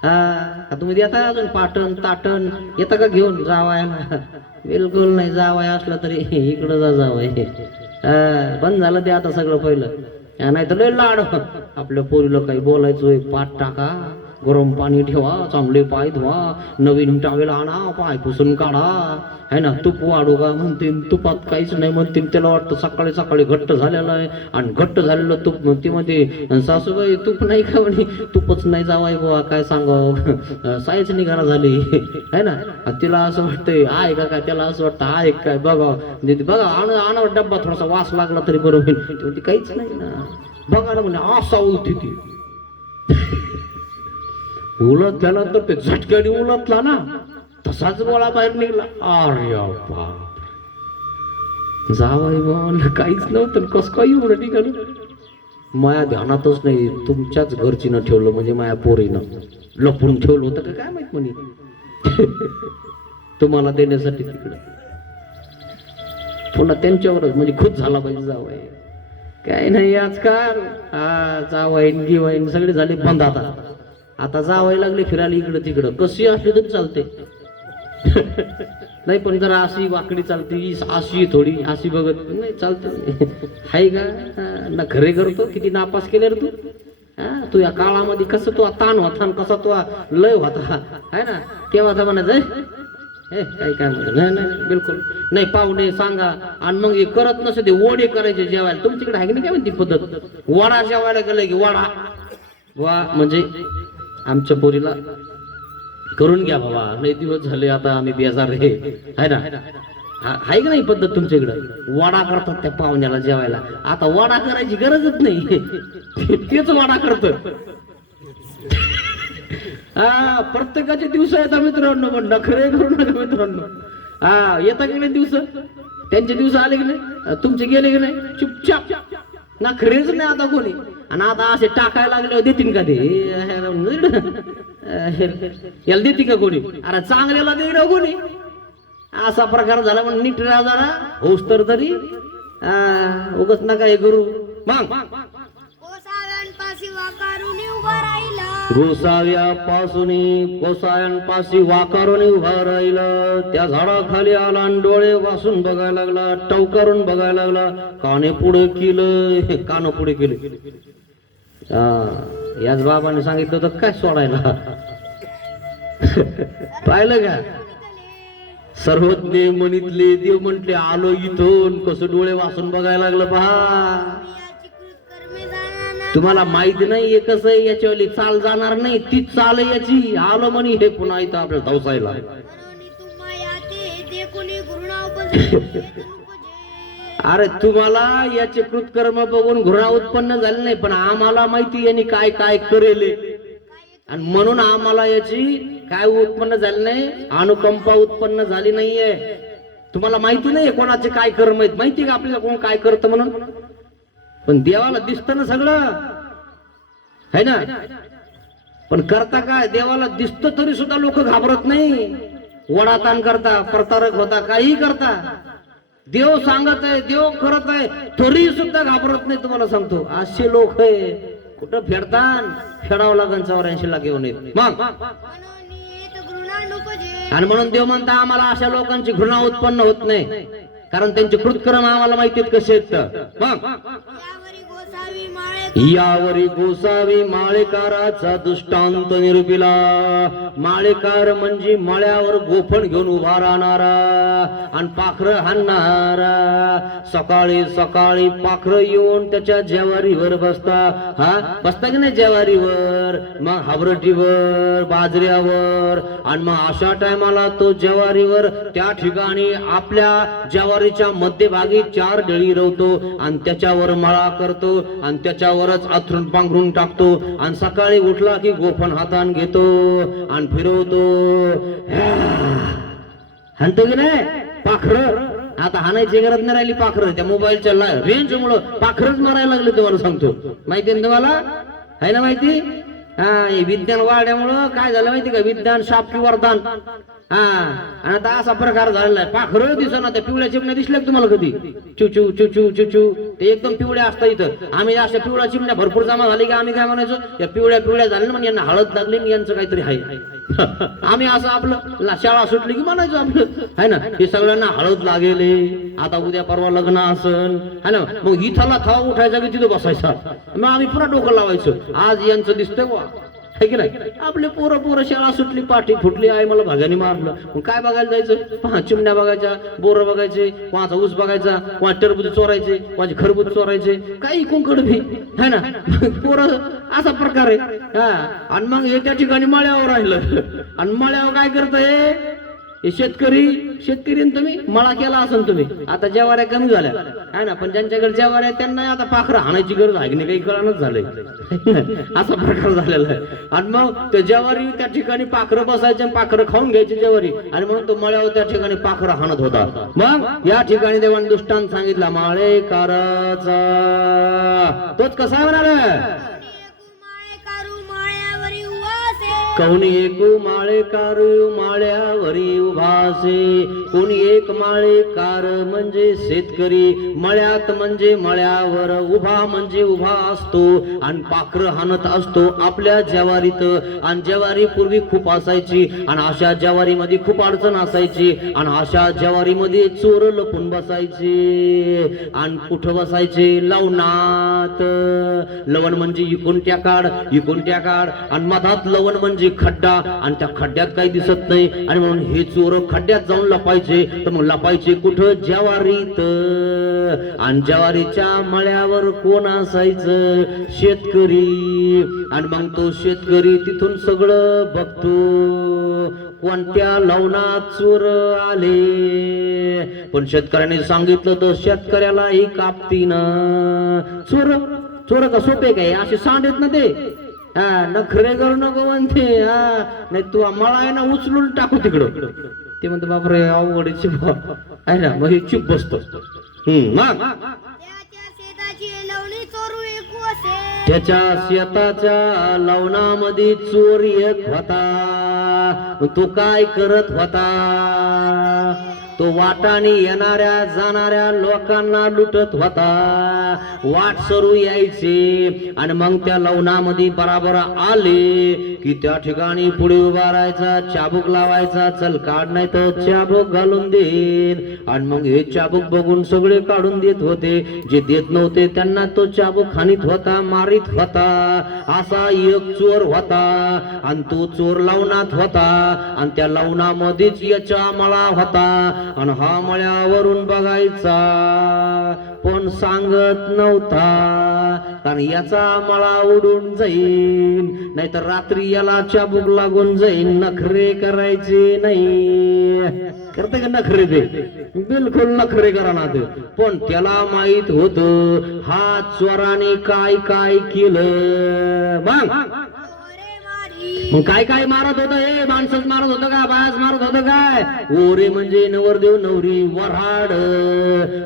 हा, तुम्ही देता अजून पाटण ताटण, येता का घेऊन जावायला? बिलकुल नाही. जावाय असला तरी इकडं जावाय. बंद झालं ते आता सगळं पहिलं. नाही तर लय लाड. आपल्या पोरीला काही बोलायचोय, पाठ टाका, गरम पाणी ठेवा, चांगले पाय धुवा, नवीन टावेल आणा, पाय पुसून काढा, है ना. तूप वाढू का म्हणतील, तुपात काहीच नाही म्हणतील. त्याला वाटतं सकाळी सकाळी घट्ट झालेलं आहे, आणि घट्ट झालेलं तूप म्हणते मध्ये. सासूबाई तूप नाही का म्हणे? तूपच नाही जावाय बुवा, काय सांगावं, सायच निघाला झाली, है ना. तिला असं वाटतंय आहे का काय, त्याला असं वाटतं आहे काय बघा. बघा आणावर डब्बा, थोडासा वास लागला तरी बरं होईल. ती काहीच नाही ना. बघा ना म्हणे असा उलटी ती उलट झाला तर ते झटक्याने उलटला ना, तसाच गोळा बाहेर निघला. अरे बाप, जावाई बोल काहीच नव्हतं, कस काही एवढं निघालं. माया ध्यानातच नाही, तुमच्याच घरचीनं ठेवलं, म्हणजे माया पोरीनं लपून ठेवलं होतं का काय माहित म्हणे, तुम्हाला देण्यासाठी तिकडं. पुन्हा त्यांच्यावरच म्हणजे खुश झाला पाहिजे जावाई. काय नाही आजकाल, हा जावाईन गिवाईन सगळे झाले बंद. आता जावाई लागले फिरायला इकडं तिकडं, कशी असली तरी चालते. नाही पण जरा अशी वाकडी चालते, अशी थोडी अशी बघत नाही चालते. हाय का ना, खरे करतो किती नापास केले रे तू. तू या काळामध्ये कसं तू ताण होता, कसा तू लय होता, है ना. तेव्हा तर म्हणा जाय काही काय म्हणत नाही, नाही बिलकुल नाही. पाहुणे सांगा, आणि मग हे करत नसे ते वडे करायचे जेवायला. तुमच्याकडे आहे की नाही काय म्हणते पद्धत? वडा जेवायला गेलं की वडा वा, म्हणजे आमच्या पोरीला करून घ्या बाबा, लय दिवस झाले आता आम्ही बेजार रे, है ना. आहे का नाही पद्धत तुमच्याकडं? वडा करतात त्या पाहुण्याला जेवायला. आता वडा करायची गरजच नाही, तेच वडा करत. हा, प्रत्येकाचे दिवस येतात मित्रांनो, पण नखरे करू नका मित्रांनो. हा, येता की नाही दिवस, त्यांचे दिवस आले की नाही, तुमचे गेले की नाही, चुपचाप नखरेच नाही आता कोणी. आणि आता असे टाकायला लागले देतील का ते? याला देते का कोणी? अरे चांगल्याला दे ना कोणी. असा प्रकार झाला. म्हणून नीट राहा जरा, होस तर तरी उगच नका हे करू. मग गोसाव्यापासून कोसायांपाशी वाकारून उभा राहिला. त्या झाडाखाली आला आणि डोळे वासून बघायला लागला, टवकारून बघायला लागला. काने पुढे केलं, कान पुढे केले. याच बाबाने सांगितलं होतं काय सोडायला. पाहिलं का? सर्वज्ञ म्हणितले देव म्हटले आलो इथून. कसं डोळे वासून बघायला लागलं पहा. तुम्हाला माहित नाही कसं आहे, याच्यावरली चाल जाणार नाही, तीच चाल आहे याची. आलो म्हणे हे पुन्हा इथं आपल्याला धावसायला. अरे तुम्हाला याचे कृतकर्म बघून घृणा उत्पन्न झाली नाही, पण आम्हाला माहिती यांनी काय काय करेल, आणि म्हणून आम्हाला याची काय उत्पन्न झाली नाही, अनुकंपा उत्पन्न झाली नाहीये. तुम्हाला माहिती नाही कोणाचे काय कर्म आहेत, माहिती का आपल्याला कोण काय करतं म्हणून? पण देवाला दिसतं ना सगळं, है ना. पण करता काय? देवाला दिसतं तरी सुद्धा लोक घाबरत नाही. वडाताण करता, प्रतारक होता, काही करता. देव सांगत आहे, देव करत आहे, तरी सुद्धा घाबरत नाही. तुम्हाला सांगतो असे लोक आहे. कुठं फेडतात? फेडावं लागेल 84 लाख येऊन येत मग. आणि म्हणून देव म्हणता आम्हाला अशा लोकांची घृणा उत्पन्न होत नाही, कारण त्यांचे कृतकर्म आम्हाला माहिती आहेत कसे आहेत. मग गोसावी माळे यावरी गोसावी माळेकाराचा दृष्टांत निरूपिला. माळेकार म्हणजे मळ्यावर गोफण घेऊन उभा राहणारा आणि पाखरं हाणणारा. सकाळी सकाळी पाखरं येऊन त्याच्या ज्वारीवर बसता. हा बसता की नाही ज्वारीवर, मग हाबरटीवर, बाजऱ्यावर, आणि मग अशा टायमाला तो ज्वारीवर त्या ठिकाणी आपल्या ज्वारीच्या मध्यभागी 4 डळी रवतो आणि त्याच्यावर मळा करतो आणि त्याच्यावरच आथरून पांघरून टाकतो आणि सकाळी उठला की गोफण हातान घेतो आणि फिरवतो. हाणतो की नाही पाखरं. आता हाणायची गरज नाही राहिली पाखरं. त्या मोबाईलच्या रेंज मुळे पाखरच मारायला लागले. तुम्हाला सांगतो, माहिती आहे तुम्हाला, आहे ना माहिती. हा, विज्ञान वाढल्यामुळं काय झालं माहिती का, विज्ञान शाप की वरदान. हा, आणि आता असा प्रकार झालेला आहे. पाखरं दिसना. त्या पिवळ्या चिमण्या दिसल्या का तुम्हाला कधी? चुचू चुचू चुचू, ते एकदम पिवळ्या असतात इथं. आम्ही अशा पिवळ्या चिमण्या भरपूर जमा झाली की आम्ही काय म्हणायचो, या पिवळ्या पिवळ्या झाल्या ना, यांना हळद लागली आणि यांचं काहीतरी आहे. आम्ही असं आपलं शाळा सुटली की म्हणायचो आपलं, आहे ना, हे सगळ्यांना हळद लागेले, आता उद्या परवा लग्न असन, है ना. मग इथला थावा उठायचा की तिथं बसायचा. मग आम्ही पुन्हा डोकं लावायचो, आज यांचं दिसतंय वा, है की नाही. आपले पोरं शाळा सुटली, पाठी फुटली, आई मला भागाने मारलं. मग काय बघायला जायचं, चिमण्या बघायच्या, बोरं बघायचे, कोणाचा ऊस बघायचा, कोणा टरबूज चोरायचे, कोणाचे खरबूज चोरायचे, काही कुंकड भी, है ना. पोरं असा प्रकार आहे. हा, आणि मग हे त्या ठिकाणी मळ्यावर राहिलं आणि मळ्यावर काय करतंय हे शेतकरी तुम्ही मळा केला असेल तुम्ही. आता ज्वाऱ्या कमी झाल्या, आहे ना, पण ज्यांच्याकडे ज्वाऱ्या त्यांना आता पाखरं हाणायची गरज आहे की नाही, काही कळणच झालंय. असा प्रकार झालेला आहे. आणि मग त्या ज्वारी त्या ठिकाणी पाखरं बसायचे, पाखरं खाऊन घ्यायची ज्वारी, आणि म्हणून तो मळ्यावर त्या ठिकाणी पाखरं हाणत होता. मग या ठिकाणी देवाने दृष्टांत सांगितला माळेकाराचा. तोच कसा म्हणाला, कोणी एक माळेकार माळ्यावरी उभासे. कोणी एक माळेकार म्हणजे शेतकरी, मळ्यात म्हणजे मळ्यावर, उभा म्हणजे उभा असतो आणि पाखरं हाणत असतो आपल्या ज्वारीत. आणि ज्वारी पूर्वी खूप असायची आणि अशा ज्वारीमध्ये खूप अडचण असायची आणि अशा ज्वारीमध्ये चोर लपून बसायचे. आणि कुठं बसायचे, लवणात. लवण म्हणजे इकून त्या काढ, इकून त्या काढ, आणि मधात लवण म्हणजे खड्डा, आणि त्या खड्ड्यात काही दिसत नाही, आणि म्हणून हे चोर खड्ड्यात जाऊन लपायचे. तर मग लपायचे कुठं, ज्वारीत. आणि ज्वारीच्या मळ्यावर कोण असायचं, शेतकरी. आणि मग तो शेतकरी तिथून सगळं बघतो, कोणत्या लवणात चोर आले. पण शेतकऱ्याने सांगितलं तर शेतकऱ्यालाही कापतीन. चोर का सोपे काय, असे सांगत ना ते. हा, नखरे करू नको म्हणते. हा, नाही तू मळा आहे ना, उचलून टाकू तिकडं. ते म्हणतो बापरे अवघड आहे ना, मग हे चुप बसतो. मग त्याच्या शेताच्या लवणामध्ये चोर एक होता. तो काय करत होता, तो वाटाने येणाऱ्या जाणाऱ्या लोकांना लुटत होता. वाट सरू यायचे आणि मग त्या लवणामध्ये बराबर आले की त्या ठिकाणी पुढे उभा राहायचा, चाबूक लावायचा, चल काढ नाही तर चाबूक घालून देईन. आणि मग हे चाबूक बघून सगळे काढून देत होते. जे देत नव्हते त्यांना तो चाबूक हाणीत होता, मारित होता. असा एक चोर होता आणि तो चोर लवणात होता आणि त्या लवणामध्येच याचा मळा होता. आणि हा मळ्यावरून बघायचा पण सांगत नव्हता, कारण याचा मळा उडून जाईल, नाहीतर रात्री याला चाबूक लागून जाईल. नखरे करायचे नाही. करते का नखरे, ते बिलकुल नखरे करा ना ते. पण त्याला माहित होत हा चोराने काय काय केलं. मग काय काय मारत होत, हे माणसंच मारत होतं का, बायाच मारत होतं काय. ओरे म्हणजे नवरदेव नवरी, वऱ्हाड.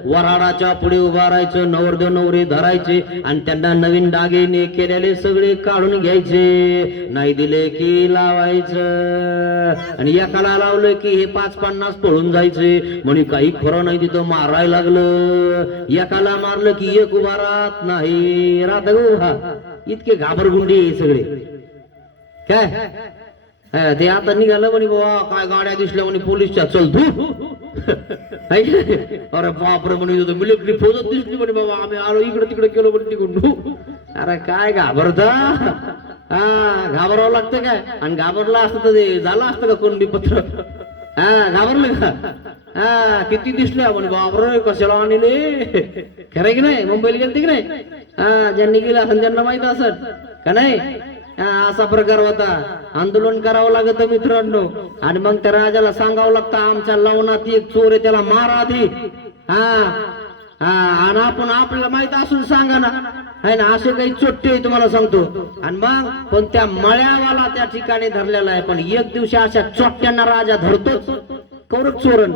वऱ्हाडाच्या पुढे उभा राहायचं, नवरदेव नवरी धरायचे आणि त्यांना नवीन दागिने केलेले सगळे काढून घ्यायचे. नाही दिले की लावायचं आणि एकाला लावलं की हे 5-50 पळून जायचे. म्हणे काही खरं नाही, तिथं मारायला लागलं. एकाला मारलं की एक उभा राहत नाही, राहत उभा. इतके घाबरगुंडी सगळे काय. ते आता निघालं म्हणे बाबा, काय गाड्या दिसल्या म्हणे पोलीसच्या, चल धू आहे की नाही? अरे बापरे म्हणून होतो मिलिटरी फौजच दिसली म्हणे बाबा आम्ही आलो इकडे तिकडे केलो पण तिकडून. अरे काय घाबरता हा घाबरावं लागतं काय आणि घाबरला असतं तर ते झालं असतं का कोण पत्र हा घाबरलं का हा किती दिसले म्हणे बापरे कशाला आणले खरं की नाही मुंबईला गेलते की नाही हा ज्यांनी गेला असेल ज्यांना माहित असत का नाही असा प्रकार होता आंदोलन करावं लागत मित्रांनो आणि मग त्या राजाला सांगावं लागतं आमच्या लवणात एक चोर आहे त्याला मारा आधी हा हा आणि आपण आपल्याला माहित असून सांगा ना है ना असे काही चोट्टे तुम्हाला सांगतो आणि मग पण त्या मळ्यावाला त्या ठिकाणी धरलेला आहे पण एक दिवशी अशा चोट्ट्यांना राजा धरतोच कौरक चोरण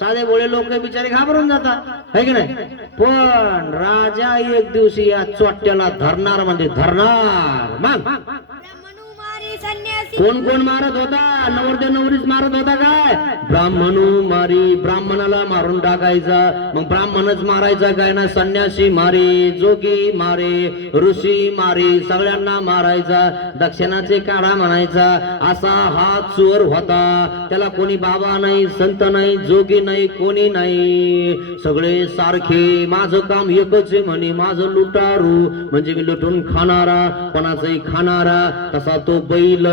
साधे भोळे लोक बिचारे घाबरून जातात है की नाही पण राजा एक दिवशी या चोट्ट्याला धरणार म्हणजे धरणार मग ब्राह्मणू मारी संन्यासी कोण कोण मारत होता नवरदेव नवरीच मारत होता काय ब्राह्मणू मारी ब्राह्मणाला मारून टाकायचा मग ब्राह्मणच मारायचा काय ना संन्यासी मारे जोगी मारे ऋषी मारे सगळ्यांना मारायचा दक्षिणाचे काढा म्हणायचा असा हा चोर होता त्याला कोणी बाबा नाही संत नाही जोगी नाही कोणी नाही सगळे सारखे माझं काम एकच आहे म्हणे माझं लुटारू म्हणजे मी लुटून खाणारा कोणाचंही खाणारा तसा तो बैल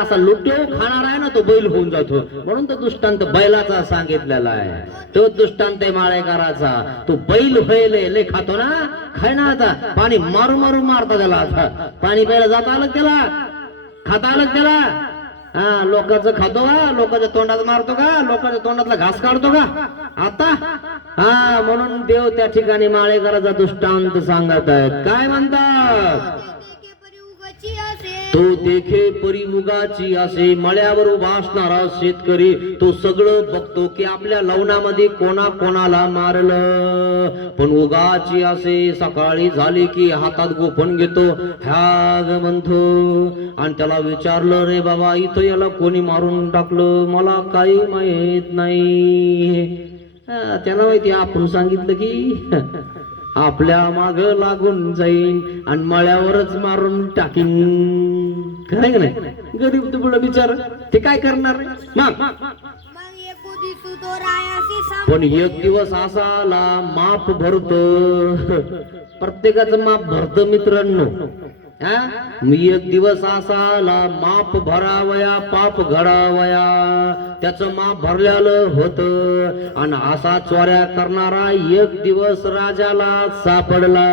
असा लुटेव खाणारा आहे ना तो बैल होऊन जातो म्हणून तो दृष्टांत बैलाचा सांगितलेला आहे तो दृष्टांत आहे माळेकराचा तो बैल व्हायले लय खातो ना खाय ना आता पाणी मारू मारू मारता त्याला आता पाणी प्यायला जाता आलं त्याला खाता आलं त्याला हा लोकांचं खातो का लोकांच्या तोंडात मारतो का लोकांच्या तोंडातला घास काढतो का आता हा म्हणून देव त्या ठिकाणी माळेकराचा दृष्टांत सांगत आहेत काय म्हणतात देखे परी उगाची असे तो देखे परिमुगाची असे मळ्यावर उभा असणारा शेतकरी तो सगळं बघतो की आपल्या लवणामध्ये कोणा कोणाला मारलं पण उगाची असे सकाळी झाली की हातात गोफण घेतो ह्या म्हणतो आणि त्याला विचारलं रे बाबा इथं याला कोणी मारून टाकलं मला काही माहित नाही त्याला माहिती आपण सांगितलं की आपल्या माग लागून जाईन आणि मळ्यावरच मारून टाकीन खरं का नाही गरीब तुकडं बिचार ते काय करणार मग मग एको दिसू तो रायासी पण एक दिवस असा आला माप भरतो प्रत्येकाचं माप भरतं मित्रांनो हा मी एक दिवस असा आला माप भरावया पाप घडावया त्याचं माप भरलेलं होतं आणि असा चोऱ्या करणारा एक दिवस राजाला सापडला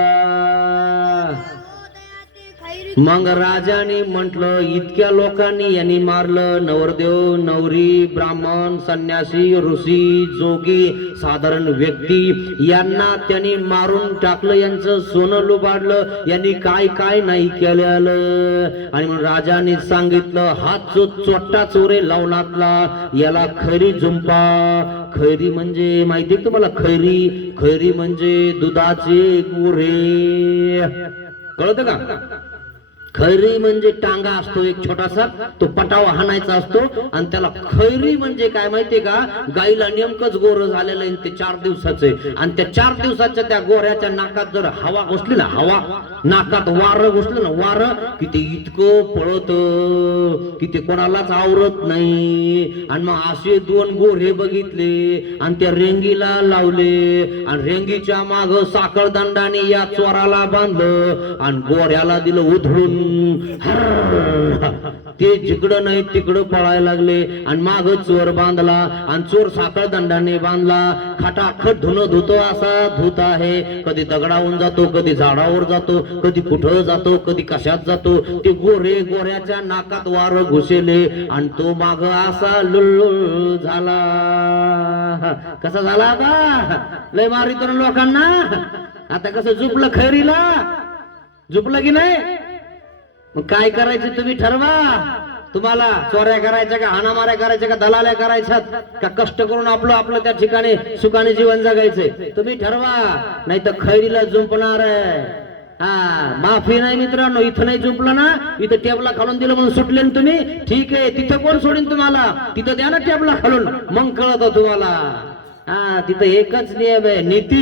मग राजाने म्हटलं इतक्या लोकांनी यांनी मारलं नवरदेव नवरी ब्राह्मण संन्यासी ऋषी जोगी साधारण व्यक्ती यांना त्यांनी मारून टाकलं यांचं सोनं लुबाडलं यांनी काय काय नाही केलेलं आणि म्हणून राजाने सांगितलं हात जो चोट्टा चोरे लवणातला याला खैरी झुंपा खैरी म्हणजे माहिती आहे तुम्हाला खैरी म्हणजे दुधाचे गोरे कळतं का खैरी म्हणजे टांगा असतो एक छोटासा तो पटावा हाणायचा असतो आणि त्याला खैरी म्हणजे काय माहितीये का गाईला नेमकंच गोर झालेलं आहे ते 4 दिवसाचे आणि त्या 4 दिवसाच्या त्या गोऱ्याच्या नाकात जर हवा घुसली ना हवा नाकात वारं घुसलं ना वारं की ते इतकं पळत की ते कोणालाच आवरत नाही आणि मग असे 2 गोरे बघितले आणि त्या रेंगीला लावले आणि रेंगीच्या माग साखळदंडाने या चोराला बांधलं आणि गोऱ्याला दिलं उधळून ते जिकडं नाही तिकडं पळायला लागले आणि माग चोर बांधला आणि चोर साखळ दंडाने बांधला खटाखट धुणं धुतो असा धुत आहे कधी दगडावून जातो कधी झाडावर जातो कधी कुठं जातो कधी कशात जातो ते गोरे गोऱ्याच्या नाकात वार घुसेले आणि तो माग असा लुळ झाला कसा झाला आता लय मारी तर लोकांना आता कसं झुपलं खैरीला झुपलं की नाही मग काय करायचं तुम्ही ठरवा तुम्हाला चोऱ्या करायच्या का हाणामाऱ्या करायच्या का दलाल्या करायच्यात का कष्ट करून आपलं त्या ठिकाणी सुखाने जीवन जगायचंय तुम्ही ठरवा नाही तर खैरीला झुंपणार आहे हा माफी नाही मित्रांनो इथं नाही झुंपलं ना इथं टेबला खालून दिलं म्हणून सुटले ना तुम्ही ठीक आहे तिथं कोण सोडीन तुम्हाला तिथं द्या ना टेबला खालून मग कळत तुम्हाला हा तिथं एकच नियम आहे, नीती.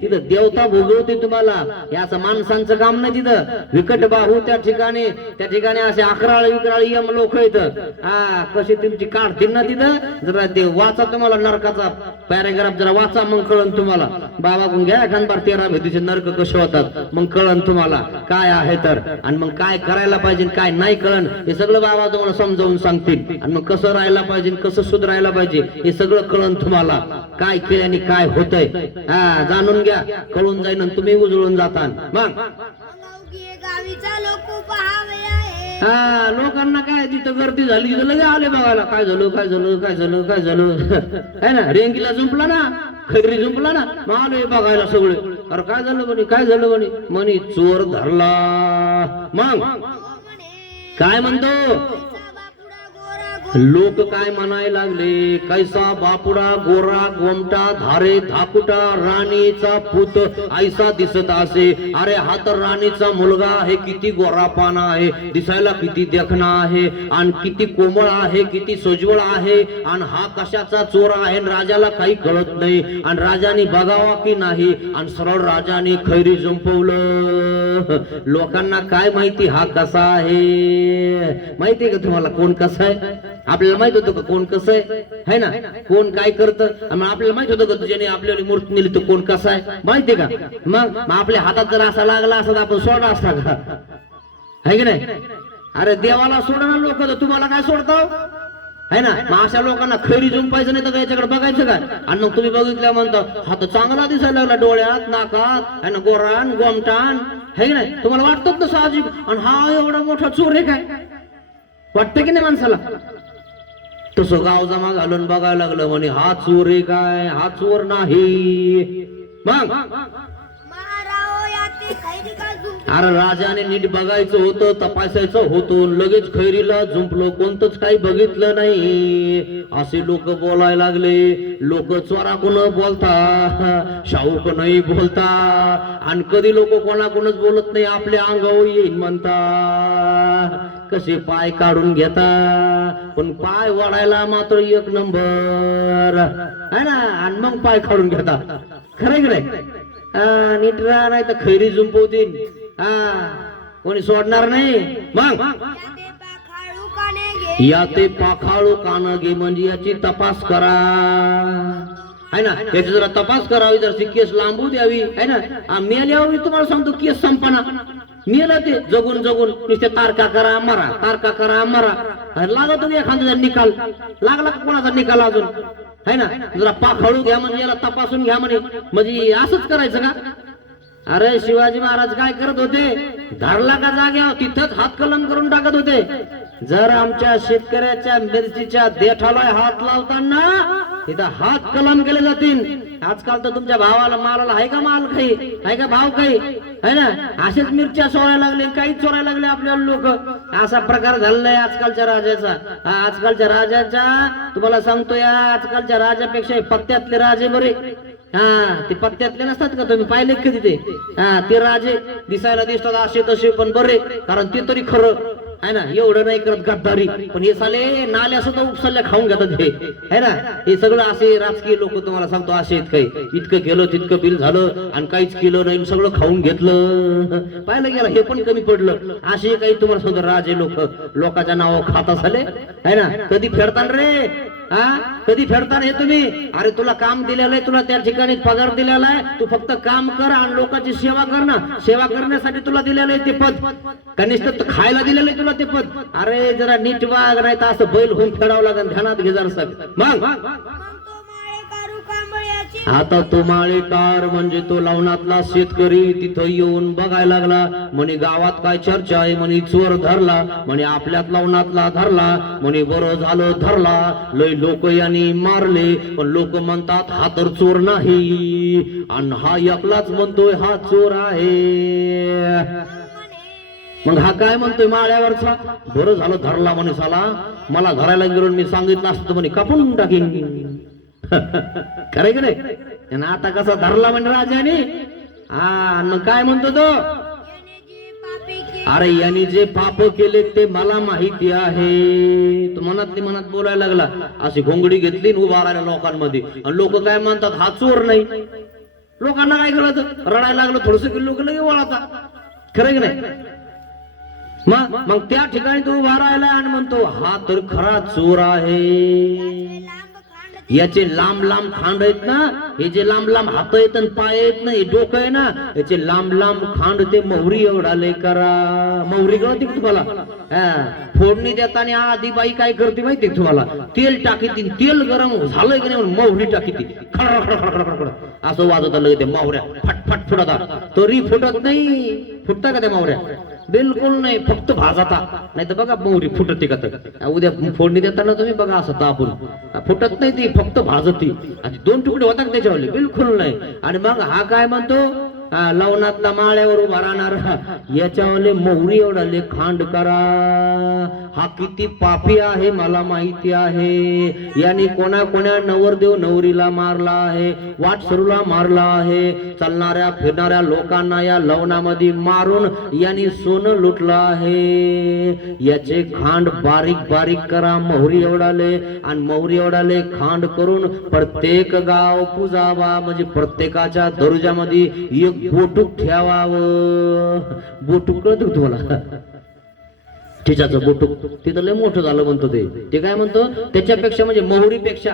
तिथं देवता भोगवते तुम्हाला. याचं माणसांचं काम नाही तिथं. विकट बाहू त्या ठिकाणी असे अकराळ विकराळ यम लोक येत. हा कशी तुमची काढतील ना तिथं. जरा ते वाचा तुम्हाला नरकाचा पॅराग्राफ जरा वाचा, मग कळन तुम्हाला. बाबाकडून घ्या एखाद बार 13 भेटीचे नरक कसे होतात, मग कळन तुम्हाला काय आहे तर. आणि मग काय करायला पाहिजे काय नाही कळन, हे सगळं बाबा तुम्हाला समजावून सांगतील. आणि मग कसं राहायला पाहिजे कसं सुधारायला पाहिजे हे सगळं कळन तुम्हाला. काय केल्याने काय होतंय हा जाणून घ्या, कळून जाईन आणि तुम्ही उजळून जाता. मग गावीचा लोक पहावे आहे. हा लोकांना काय तिथं गर्दी झाली तिथं लगे आले बघायला. काय झालं काय झालं काय झालं काय झालं है ना. रेंगीला जुंपला ना, खैरी जुंपला ना, मग आले बघायला सगळे. अरे काय झालं म्हणे काय झालं म्हणे चोर धरला. मग काय म्हणतो लोक काय म्हणायला लागले, कैसा बापुडा गोरा गोमटा धारे धाकुटा राणीचा पूत ऐसा दिसत असे. अरे हा तर राणीचा मुलगा आहे, किती गोरापाना आहे, दिसायला किती देखणा आहे, आणि किती कोमळ आहे, किती सोज्वळ आहे. आणि हा कशाचा चोर आहे, राजाला काही कळत नाही. आणि राजाने बघावा की नाही, आणि सरळ राजाने खैरी जुंपवलं. लोकांना काय माहिती हा कसा आहे. माहितीये का तुम्हाला कोण कसा आहे. आपल्याला माहित होतं का कोण कसं आहे ना, कोण काय करतं. आपल्याला माहित होतं का तुझ्याने आपल्याला मूर्ती नेली तर कोण कसा आहे माहितीये का. मग आपल्या हातात जर असा लागला असता तर आपण सोडा असता का, है की नाही. अरे देवाला सोडणार लोक, तर तुम्हाला काय सोडतो है ना. मग अशा लोकांना खैरी जुंपायचं नाही तर याच्याकडे बघायचं काय. आणि मग तुम्ही बघितल्या म्हणता हा तर चांगला दिसायला लागला, डोळ्यात नाकात है ना, गोरान गोमटान है की नाही. तुम्हाला वाटतं ना साहजिक. आणि हा एवढा मोठा चोर आहे काय वाटतं की नाही माणसाला. तसं गाव जमा घालून बघायला लागलं म्हणे हा चोर आहे काय, हा चोर नाही. मग अरे राजाने नीट बघायचं होतं, तपासायचं होतं, लगेच खैरीला जुंपलो, कोणतंच काही बघितलं नाही. असे लोक बोलायला लागले. लोक चोराकडून बोलता, शाहूक नाही बोलता, आणि कधी लोक कोणाकडूनच बोलत नाही, आपल्या अंगावर येईल म्हणता. कसे पाय काढून घेता, पण पाय वाढायला मात्र एक नंबर है ना. आणि मग पाय काढून घेता. खरं की नाही. नीट राहा नाही तर खैरी जुंपवतील. कोणी सोडणार नाही. मग या ते पाखाळू कान घे, म्हणजे याची तपास करा है ना. याची जरा तपास करावी, जर केस लांबू द्यावी है ना. मेल्यावर तुम्हाला सांगतो केस संपना. मेलं ते जगून जगून नुसते तारका करा मरा, तारका करा मरा. लागत एखादा निकाल लागला का कोणाचा निकाल अजून है ना. जरा पाखाळू घ्या म्हणजे याला तपासून घ्या म्हणजे असंच करायचं का. अरे शिवाजी महाराज काय करत होते, धरला का जाग्यावर तिथंच हात कलम करून टाकत होते. जर आमच्या शेतकऱ्याच्या मिरचीच्या देठाला हात लावताना तिथं हात कलम केले जातील. आजकाल तर तुमच्या भावाला मालाला आहे का माल काही, आहे का भाव काही है ना. असेच मिरच्या चोरायला लागले, काही चोरायला लागले आपल्याला लोक. असा प्रकार झालेला आहे आजकालच्या राजाचा. आजकालच्या राजाच्या तुम्हाला सांगतो, या आजकालच्या राजापेक्षा पत्त्यातले राजे बरे. ते पत्त्यातले नसतात का, तुम्ही पाहिले कधी ते. ते राजे दिसायला दिसतात असे तसे, पण बरे, कारण ते तरी खरं है ना. एवढं नाही करत गद्दारी, पण हे साले नाल्या सुद्धा उपसल्या खाऊन घेतात हे है ना. हे सगळं असे राजकीय लोक तुम्हाला सांगतो असे आहेत. काही इतकं केलं तितकं बिल झालं आणि काहीच केलं नाही, सगळं खाऊन घेतलं. पाहिलं गेलं हे पण कमी पडलं. असे काही तुम्हाला सांगतो राजे लोक लोकांच्या नावावर खाता झाले है ना. कधी फेडतान रे, कधी फेडताना हे तुम्ही. अरे तुला काम दिलेलं आहे, तुला त्या ठिकाणी पगार दिलेला आहे, तू फक्त काम कर आणि लोकांची सेवा कर ना. सेवा करण्यासाठी तुला दिलेलं आहे ते पद, कनिष्ठ खायला दिलेलं आहे तुला ते पद. अरे जरा नीट वाग, नाही तर असं बैल होऊन फेडावं लागेल. ध्यानात घे जरा सग. मग आता तो माळेकार म्हणजे तो लवणातला शेतकरी तिथं येऊन बघायला लागला. म्हणे गावात काय चर्चा आहे, म्हणे चोर धरला, म्हणे आपल्यात लवणातला धरला, म्हणे बरं झालं धरला, लय लोक यांनी मारले, पण लोक म्हणतात हा तर चोर नाही, आणि हा एकलाच म्हणतोय हा चोर आहे. मग हा काय म्हणतोय माळ्यावरचा, बरं झालं धरला म्हणे, साला मला धरायला गेलो मी सांगितलं असतं म्हणे कापून टाकीन. खरं की नाही. आता कसा धरला म्हणजे राजाने. मग काय म्हणतो तो, अरे यांनी जे पाप केले ते मला माहिती आहे. तो मनात बोलायला लागला. अशी घोंगडी घेतली आणि उभा राहिला लोकांमध्ये. आणि लोक काय म्हणतात, हा चोर नाही. लोकांना काय कळत, रडायला लागलं थोडस की लोक लगे वळाता. खरं की नाही? मग त्या ठिकाणी तो उभा राहिला आणि म्हणतो, हा तर खरा चोर आहे. याचे लांब लांब खांड आहेत ना, हे जे लांब लांब हात आहेत आणि पाय आहेत ना, हे डोकं आहे ना, याचे लांब लांब खांड ते मोहरी एवढा लय करा. मोहरी कळते का तुम्हाला? फोडणी देताना आधी बाई काय करते माहिती तुम्हाला? तेल टाकीती. तेल गरम झालंय की नाही मोहरी टाकीती. खड असं वाजत आलं ते मावऱ्या फटफट फुटतात. तरी फुटत नाही. फुटता का त्या मावऱ्या? बिलकुल नाही. फक्त भाजाता. नाही तर बघा मोहरी फुटते का? तर उद्या फोडणी देताना तुम्ही बघा असं तापून फुटत नाही ती, फक्त भाजती. आणि 2 तुकडे होतात त्याच्यावरले. बिलकुल नाही. आणि मग हा काय म्हणतो, लवणातला माळ्यावर उभा राहणार, याच्यावरले मोहरी एवढाले खांड करा. हा किती पापी आहे मला माहिती आहे. याने कोणा नवरदेव नवरीला मारला आहे, वाटसरूला मारला आहे, चालणाऱ्या फिरणाऱ्या लोकांना या लवणामध्ये मारून याने सोनं लुटलं आहे. याचे खांड बारीक बारीक करा मोहरी एवढाले. आणि मोहरी एवढाले खांड करून प्रत्येक गाव पुजावा. म्हणजे प्रत्येकाच्या दरुजामध्ये एक बोटूक ठेवावं. बोटूक कळत तुम्हाला? ठिचाचं बोटूक. तिथं लय मोठं झालं म्हणतो ते काय म्हणतो, त्याच्यापेक्षा म्हणजे मोहरीपेक्षा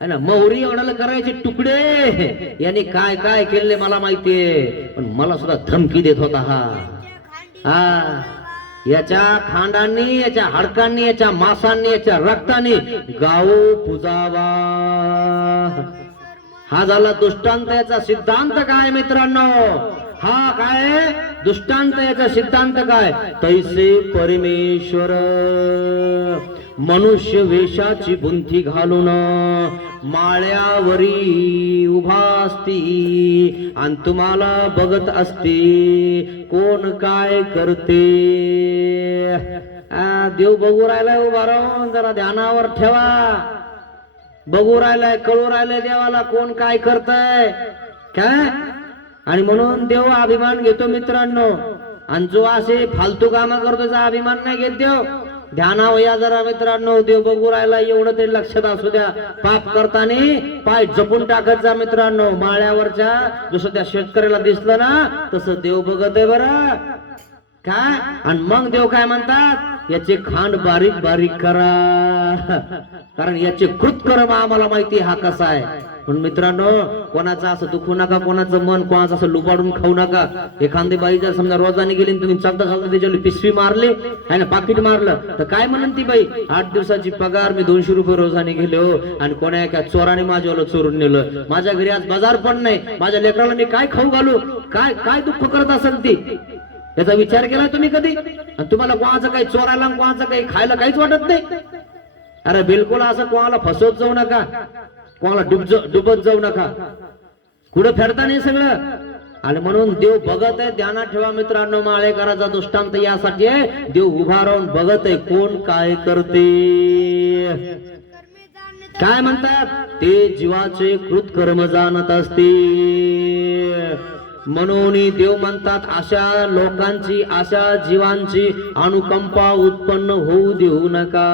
है ना, मोहरी एवढ्याला करायचे तुकडे. याने काय काय केले मला माहितीये. पण मला सुद्धा धमकी देत होता हा. याच्या खांडांनी, याच्या हाडकांनी, याच्या मांसांनी, याच्या रक्ताने गाव पुजावा. हा झाला दृष्टांत. याचा सिद्धांत काय मित्रांनो? हा काय दृष्टांत, याचा सिद्धांत काय? तैसे परमेश्वर मनुष्य वेशाची बुंथी घालून माळ्यावरी उभा असती आणि तुम्हाला बघत असती कोण काय करते. देव बघू राहिलाय उभा राहून. जरा ध्यानावर ठेवा. बघू राहिलाय, कळू राहिलाय देवाला कोण काय करतय काय. आणि म्हणून देव अभिमान घेतो मित्रांनो. आणि जो असे फालतू कामं करतो त्याचा अभिमान नाही घेत देव. ध्यानावर या जरा मित्रांनो. देव बघू राहिला एवढं तरी लक्षात असू द्या. पाप करताना पाय जपून टाकत जा मित्रांनो. माळ्यावरच्या जसं त्या शेतकऱ्याला दिसलं ना तसं देव बघत आहे बरं काय. आणि मग देव काय म्हणतात, याचे खांड बारीक बारीक करा. कारण याचे कृतकर्म आम्हाला माहिती हा कसा आहे. पण मित्रांनो, कोणाचं असं दुखू नका, कोणाचं मन कोणाचं असं लुबाडून खाऊ नका. एखादी बाई जर समजा रोजाने गेली तुम्ही चालता चालता त्याच्यावर पिशवी मारली आहे ना, पाकिट मारलं तर काय म्हणून ती बाई, 8 दिवसाची पगार मी 200 रुपये रोजाने गेले हो आणि कोणा एका चोराने माझ्यावर चोरून नेलं. माझ्या घरी आज बाजार पण नाही. माझ्या लेकराला मी काय खाऊ घालू. काय काय दुःख करत असेल ती. याचा विचार केला तुम्ही कधी? आणि तुम्हाला कोणाचं काही चोरायला कोणाचं काही खायला काहीच वाटत नाही. अरे बिलकुल असं कोणाला फसवत जाऊ नका, कोणाला डुबत जाऊ नका. कुठं फेडता नाही सगळं. आणि म्हणून देव बघत आहे. ध्यानात ठेवा मित्रांनो. माळेकराचा दृष्टांत यासाठी आहे, देव उभा राहून बघत आहे कोण काय करते. काय म्हणतात ते जीवाचे कृतकर्म जाणत असते. म्हणून देव म्हणतात अशा लोकांची, अशा जीवांची अनुकंपा उत्पन्न होऊ देऊ नका.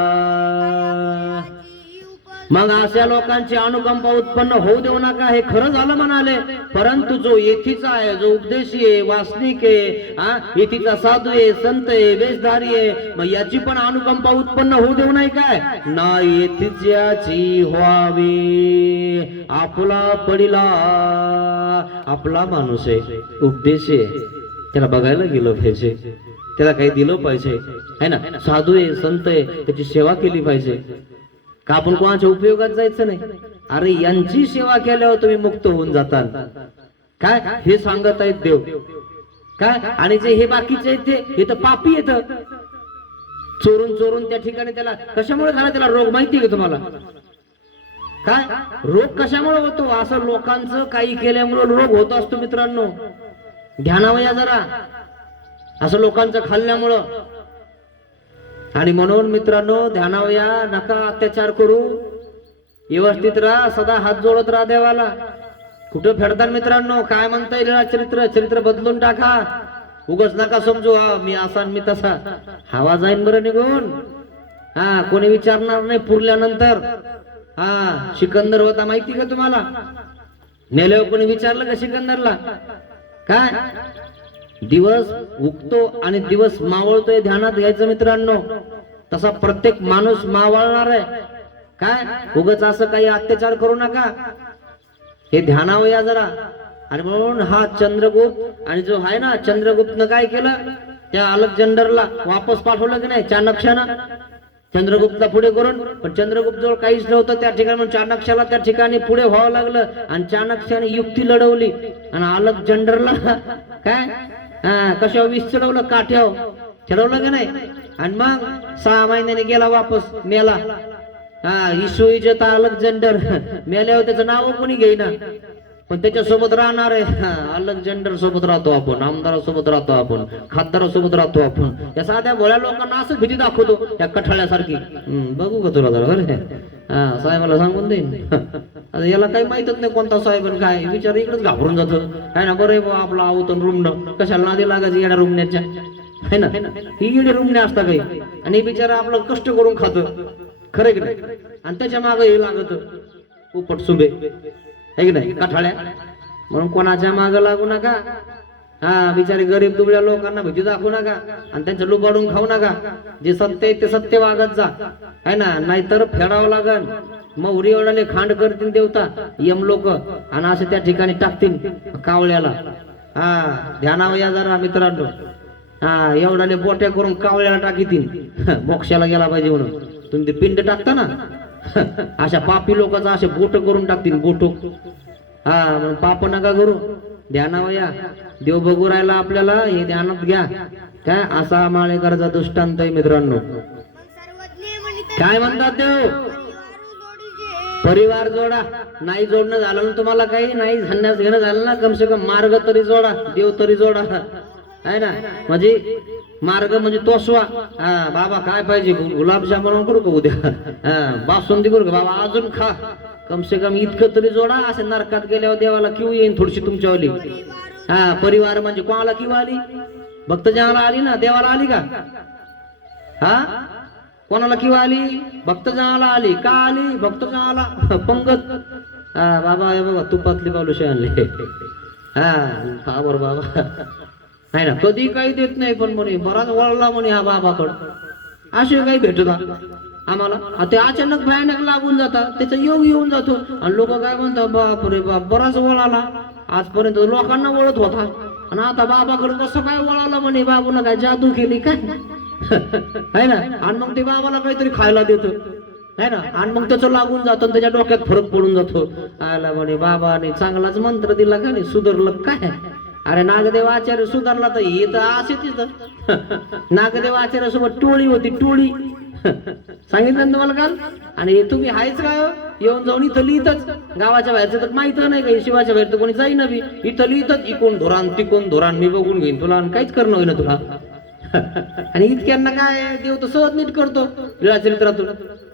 मग अशा लोकांची अनुकंपा उत्पन्न होऊ देऊ नका हे खरं झालं म्हणाले. परंतु जो येथीचा आहे, जो उपदेशी आहे, वासनिक आहे, येथीचा साधू आहे, संत आहे, वेशधारी आहे, मग याची पण अनुकंपा उत्पन्न होऊ देऊ नाही काय ना. येथीची व्हावी. आपला पडिला आपला माणूस आहे, उपदेशी आहे, त्याला बघायला गेलं पाहिजे, त्याला काही दिलं पाहिजे है ना. साधू आहे, संत आहे, त्याची सेवा केली पाहिजे का. आपण कोणाच्या उपयोगात जायचं नाही. अरे यांची सेवा केल्यावर तुम्ही मुक्त होऊन जाताल काय, हे सांगत आहेत देव काय. आणि जे हे बाकीचे आहेत हे तर पापी येत. चोरून चोरून त्या ठिकाणी त्याला कशामुळे झाला, त्याला रोग माहिती का तुम्हाला काय. रोग कशामुळे होतो, असं लोकांचं काही केल्यामुळे रोग होत असतो मित्रांनो. ध्यानावर या जरा. असं लोकांचं खाल्ल्यामुळं. आणि म्हणून मित्रांनो ध्यानावर या. नका अत्याचार करू. व्यवस्थित राहा, सदा हात जोडत राहा देवाला. कुठं फेडतात मित्रांनो. काय म्हणता येईल चरित्र, चरित्र बदलून टाका उगाच नका समजू हा मी असा आणि मी तसा. हवा जाईन बरं निघून. हा कोणी विचारणार नाही पुरल्यानंतर. हा सिकंदर होता माहिती का तुम्हाला? नेल्यावर कोणी विचारलं का सिकंदरला? काय दिवस उगतो आणि दिवस मावळतोय ध्यानात घ्यायचं मित्रांनो. तसा प्रत्येक माणूस मावळणार आहे. काय उगाच असं काही अत्याचार करू नका. हे ध्यानावर या जरा. आणि म्हणून हा चंद्रगुप्त आणि जो आहे ना चंद्रगुप्तनं काय केलं त्या अलेक्झांडरला वापस पाठवलं की नाही चाणक्यानं चंद्रगुप्तला पुढे करून. पण चंद्रगुप्त जवळ काहीच नव्हतं त्या ठिकाणी. म्हणून चाणक्याला त्या ठिकाणी पुढे व्हावं लागलं आणि चाणक्याने युक्ती लढवली आणि अलेक्झांडरला काय कशावर वीस चढवलं काठ्यावर चढवलं की नाही. आणि मग 6 महिन्याने गेला वापस मेला. इसवीजता अलेक्झांडर मेल्यावर त्याचं नाव कोणी घेईना पण त्याच्यासोबत राहणार आहे. अलेक्झांडर सोबत राहतो आपण, आमदारासोबत राहतो आपण, खासदारासोबत राहतो आपण. या साध्या भोळ्या लोकांना असं भीती दाखवतो त्या कठाळ्यासारखी. बघू का तुला जरा बरं. साहेबाला सांगून देईन. आता याला काही माहितच नाही कोणता साहेब आणि काय विचार इकडेच घाबरून जातो. आहे ना बरं आहे आपला आवतून रुमणं कशाला नादी लागायचं येड्या रुमण्याच्या. है ना ही येडे रुमणे असतात काही. आणि बिचारा आपलं कष्ट करून खातो खरं की नाही. आणि त्याच्या मागे हे लागत उपट सुबे है की नाही कठाळ्या. म्हणून कोणाच्या मागे लागू नका. बिचारे गरीब दुबळ्या लोकांना भीती दाखवू नका आणि त्यांचं लुबाडून खाऊ नका. जे सत्य आहे ते सत्य वागत जा है ना. नाहीतर फेडावं लागल. मौरी एवढाले खांड करतील देवता यम लोक आणि असे त्या ठिकाणी टाकतील कावळ्याला. ध्यानावर या जरा मित्रांनो. एवढाले बोट्या करून कावळ्याला टाकीतील मोक्षाला गेला पाहिजे म्हणून. तुम्ही ते पिंड टाकता ना अशा पापी लोकांचा असे बोट करून टाकतील बोट. म्हणून पाप नका करू. ध्यानावर या. देव बघू राहिला आपल्याला हे ध्यानात घ्या. काय असा माळेकरचा दृष्टांत आहे मित्रांनो. काय म्हणतात देव? परिवार जोडा. नाही जोडणं झालं ना तुम्हाला काही नाही संन्यास घेणं झालं ना कम से कम मार्ग तरी जोडा. देव तरी जोडा आहे ना. म्हणजे मार्ग म्हणजे तोसवा. बाबा काय पाहिजे गुलाबजाम बनवून करू का उद्या बासुंदी करू का बाबा अजून खा. कम से कम इतकं तरी जोडा. असे नरकात गेल्यावर देवाला किव येईन थोडीशी तुमच्यावाली. परिवार म्हणजे कोणाला किव आली? भक्तजनाला आली ना. देवाला आली का? कोणाला किव आली? भक्तजनाला आली. का आली? भक्तजनाला पंगत. बाबा हे बघा तुपातली बालुशे आणले. खा बरं बाबा आहे ना. कधी काही देत नाही पण म्हणे बराच वळला म्हणे हा बाबाकड. असे काही भेटत आम्हाला. ते अचानक भयानक लागून जातात. त्याचा योग येऊन जातो आणि लोक काय म्हणतात बाप रे बाप बराच वळाला. आजपर्यंत लोकांना वळत होता आणि आता बाबाकडे कसं काय वळाला म्हणे. बाबून काय जादू केली काय है ना. आणि मग ते बाबाला काहीतरी खायला देतो है ना. आणि मग त्याचं लागून जातं त्याच्या डोक्यात फरक पडून जातो. आला म्हणे बाबाने चांगलाच मंत्र दिला का नाही सुधारलं काय. अरे नागदेव आचार्य सुधारला तर हे तर असे तिथं नागदेव आचार्य सोबत टोळी होती टोळी. सांगितलं ना तुम्हाला काल. आणि हे तुम्ही हायच काय येऊन जाऊन इथं लिहितच. गावाच्या बाहेरचं तर माहित नाही काही. शिवाच्या बाहेर तर कोणी जाईना बी. इथं लिहितच इकोण धोरण तिकोण धोरण मी बघून घेईन तुला आणि काहीच करणं होईना तुला. आणि इतक्यांना काय देव तर सहज नीट करतो लीळा चरित्रातून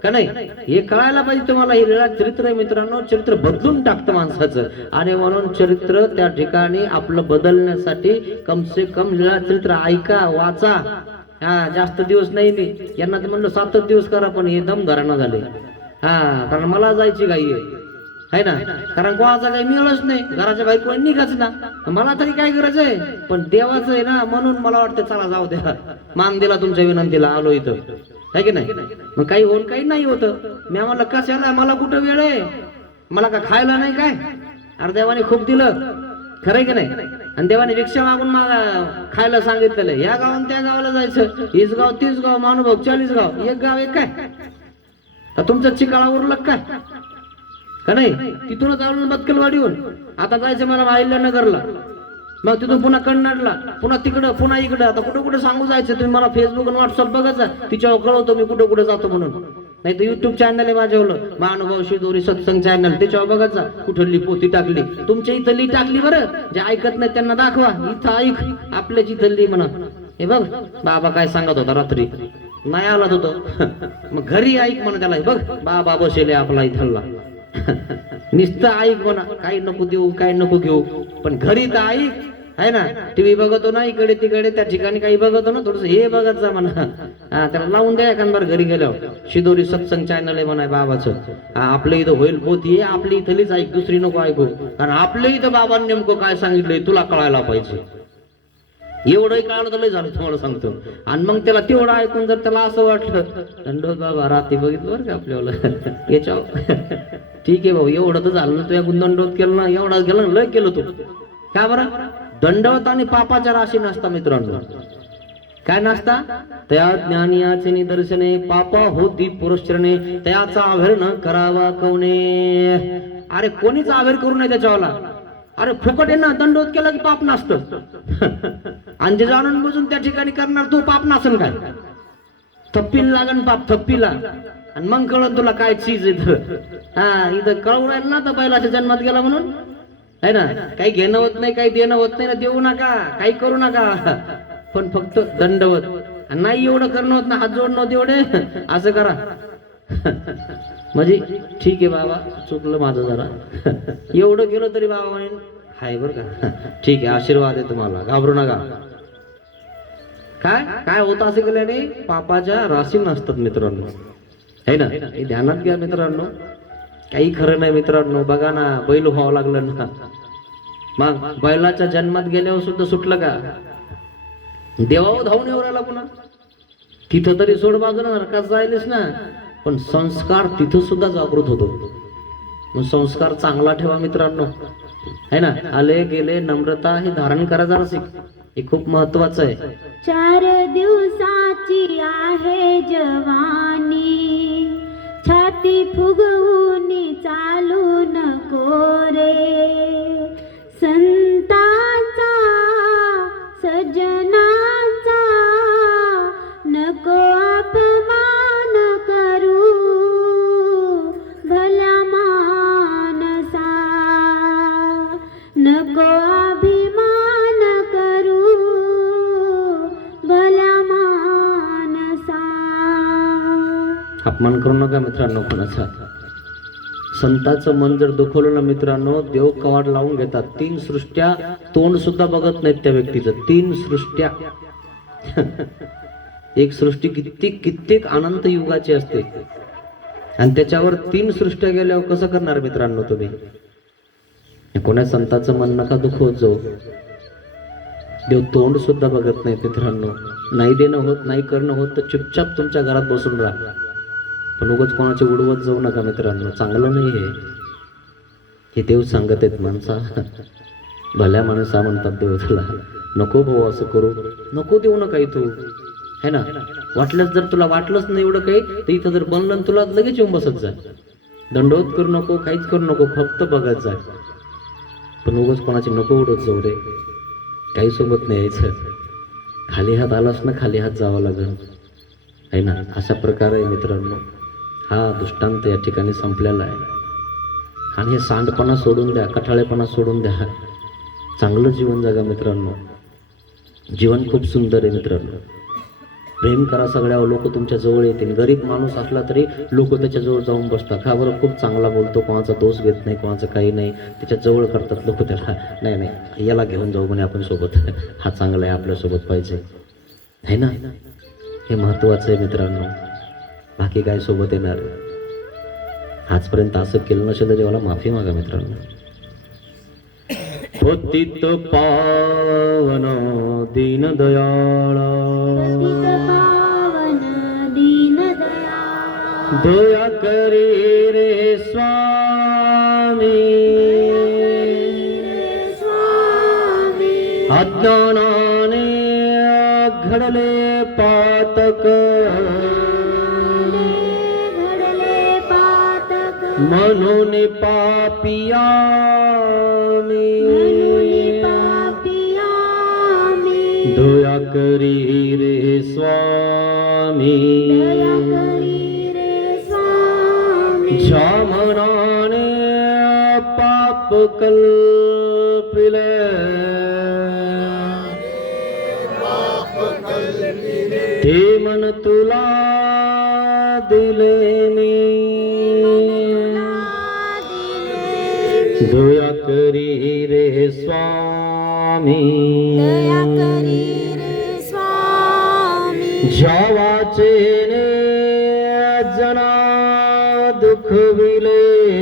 का नाही. हे कळायला पाहिजे तुम्हाला. हे लीळा चरित्र आहे मित्रांनो. चरित्र बदलून टाकतं माणसाचं. आणि म्हणून चरित्र त्या ठिकाणी आपलं बदलण्यासाठी कम से कम लीळा चरित्र ऐका वाचा. जास्त दिवस नाही मी यांना तर म्हणलं 7 दिवस करा पण हे दम धरणा झाले. कारण मला जायची घाई आहे ना. कारण कोणाचा काही मिळच नाही. घराच्या बाहेर कोणी निघाच ना. मला तरी काय गरज आहे पण देवाचं आहे ना. म्हणून मला वाटतं चला जाऊ द्या. मान दिला तुमच्या विनंतीला आलो इथं आहे की नाही. मग काही होऊन काही नाही होतं. मी म्हणलं कशाला मला कुठं वेळ आहे. मला का खायला नाही काय. अरे देवाने खूप दिलं खरंय की नाही. आणि देवाने भिक्षा मागून मला खायला सांगितलेलं. या गावात त्या गावाला जायचं. हीच गाव तीच गाव मानुभव 40 गाव. एक गाव एक काय तुमचं चिकाळा उरलं काय का नाही. तिथूनच आवडून बदकलवाडीहून आता जायचं मला अहिल्यानगरला. मग तिथून पुन्हा कन्नडला पुन्हा तिकडं पुन्हा इकडं. आता कुठं कुठं सांगू जायचं. तुम्ही मला फेसबुक आणि व्हॉट्सअप बघायचा. तिच्यावर कळवतो मी कुठं कुठं जातो म्हणून. नाही तर युट्यूब चॅनल आहे माझ्यावलं महानुभाव शिदोरी सत्संग चॅनल. त्याच्यावर बघायचा कुठली पोथी टाकली. तुमच्या इथली टाकली बरं. जे ऐकत नाही त्यांना दाखवा. इथं ऐक आपल्याच इथली म्हणा. हे बघ बाबा काय सांगत होता रात्री नाही आलात होतं. मग घरी ऐक म्हणा त्याला. बघ बाबा बसेले आपला इथला. नुसतं ऐक म्हणा. काही नको देऊ काही नको घेऊ पण घरी तर ऐक. आहे ना, टीव्ही बघतो ना इकडे तिकडे, त्या ठिकाणी काही बघतो ना, थोडस हे बघत जा म्हणा. त्याला लावून द्या एखादबार घरी गेल्यावर, शिदोरी सत्संग चॅनल आहे म्हणा बाबाचं. आपल्या इथं होईल पोती, आपली इथलीच ऐक, दुसरी नको ऐकू, कारण आपल्या इथं बाबांनी नेमकं काय सांगितलंय तुला कळायला पाहिजे. एवढंही काळ तर लय झालं तुम्हाला सांगतो. आणि मग त्याला तेवढं ऐकून जर त्याला असं वाटलं, दंडोत बाबा रात्री बघितलं बरं का आपल्याला याच्यावर, ठीक आहे भाऊ एवढं तर झालं ना, तुझ्या दंडवत केलं ना, एवढा गेला ना, लय केलं तू. का बरं? दंडवत आणि पापाच्या राशी नसता मित्रांनो. काय नसता? त्या ज्ञानियाचे निदर्शने पापा होती पुरश्चरणे, त्याचा आवेर न करावा कोणे. अरे कोणीच आवेर करू नये त्याच्यावाला. अरे फुकट आहे ना, दंडवत केला की पाप नसतं. आणि जे जाणून बुजून त्या ठिकाणी करणार तो पाप नसन काय, थप्पीला लागन पाप, थप्पीला. आणि मग कळत तुला काय चीज इथं. इथं कळवू राहील ना तर बैलाच्या जन्मात गेला म्हणून, है ना. काही घेणं होत नाही, काही देणं होत नाही ना, देऊ नका, काही करू नका, पण फक्त दंडवत. नाही एवढं करणं होत ना, हात जोडणं तेवढे असं करा. म्हणजे ठीक आहे बाबा चुकलं माझं जरा, एवढं केलं तरी बाबा म्हणेन हाय बरं का, ठीक आहे आशीर्वाद आहे तुम्हाला, घाबरू नका. काय काय होत असं केल्याने पापाच्या राशी नसतात मित्रांनो, है ना. हे ध्यानात घ्या मित्रांनो, काही खरं नाही मित्रांनो. बघा ना बैल व्हावं लागलं ना, मग बैलाच्या जन्मात गेल्यावर सुद्धा सुटलं का, देवावर धावून येऊ राहिला पुन्हा. तिथं तरी सोड बाजूला नरकात जायलेच ना, पण संस्कार तिथं सुद्धा जागृत होतो. मग संस्कार चांगला ठेवा मित्रांनो, है ना. आले गेले नम्रता हे धारण करा जरा शिक, हे खूप महत्वाचं आहे. 4 दिवसाची आहे जवानी, छाती फुगवून चालू नको रे. संताचा सजनाचा नको अपमान करू, भला मानसा नको अभिमान करू, भला मानसा. अपमान करू नका मित्रांनो कोणाचा. संताचं मन जर दुखवलं ना मित्रांनो, देव कवाड लावून घेतात. 3 सृष्ट्या तोंड सुद्धा बघत नाहीत त्या व्यक्तीचं. 3 सृष्ट्या. एक सृष्टी कित्येक अनंत युगाची असते, आणि त्याच्यावर 3 सृष्ट्या गेल्यावर कसं करणार मित्रांनो तुम्ही. कोणा संताचं मन नका दुखवत जाऊ. देव तोंड सुद्धा बघत नाही मित्रांनो. नाही देणं होत, नाही करणं होत तर चुपचाप तुमच्या घरात बसून राहा, पण उगाच कोणाचे उडवत जाऊ नका मित्रांनो, चांगलं नाही हे देव सांगत आहेत. माणसा भल्या माणसा म्हणतात देव तुला, नको भाऊ असं करू, नको देऊ नका इथं, है ना. वाटलंच जर तुला वाटलंच नाही एवढं काही तर इथं जर बनलं तुला लगेच येऊन बसत जाय. दंडवत करू नको, काहीच करू नको, फक्त बघत जाय. पण उगाच कोणाचे नको उडत जाऊ रे, काही सोबत नाही यायचं. खाली हात आलास ना खाली हात जावं लागेल, है ना. अशा प्रकारे मित्रांनो हा दृष्टांत या ठिकाणी संपलेला आहे. आणि हे सांडपणा सोडून द्या, कठाळेपणा सोडून द्या, चांगलं जीवन जगा मित्रांनो. जीवन खूप सुंदर आहे मित्रांनो. प्रेम करा सगळ्यावर, लोक तुमच्या जवळ येतील. गरीब माणूस असला तरी लोक त्याच्या जवळ जाऊन बसतात. हा बरं खूप चांगला बोलतो, कोणाचा दोष घेत नाही, कोणाचं काही नाही, त्याच्या जवळ करतात लोक त्याला. नाही याला घेऊन जाऊ म्हणे आपण सोबत, हा चांगला आहे आपल्यासोबत पाहिजे, है ना. हे महत्वाचं आहे मित्रांनो. बाकी काय सोबत येणार. आजपर्यंत असं केलं नसेल तर देवाला माफी मागा मित्रांनो. पतित पावन दीन दयाळ, दया करी रे स्वामी, अज्ञानाने घडले पातक, म्हणून पापियामी, दया करी रे स्वामी, ज्या मनाने पाप कल्पिले, ते मन तुला दिले मी, दया करी रे स्वामी, दया करी रे स्वामी जावाचे जना दुखविले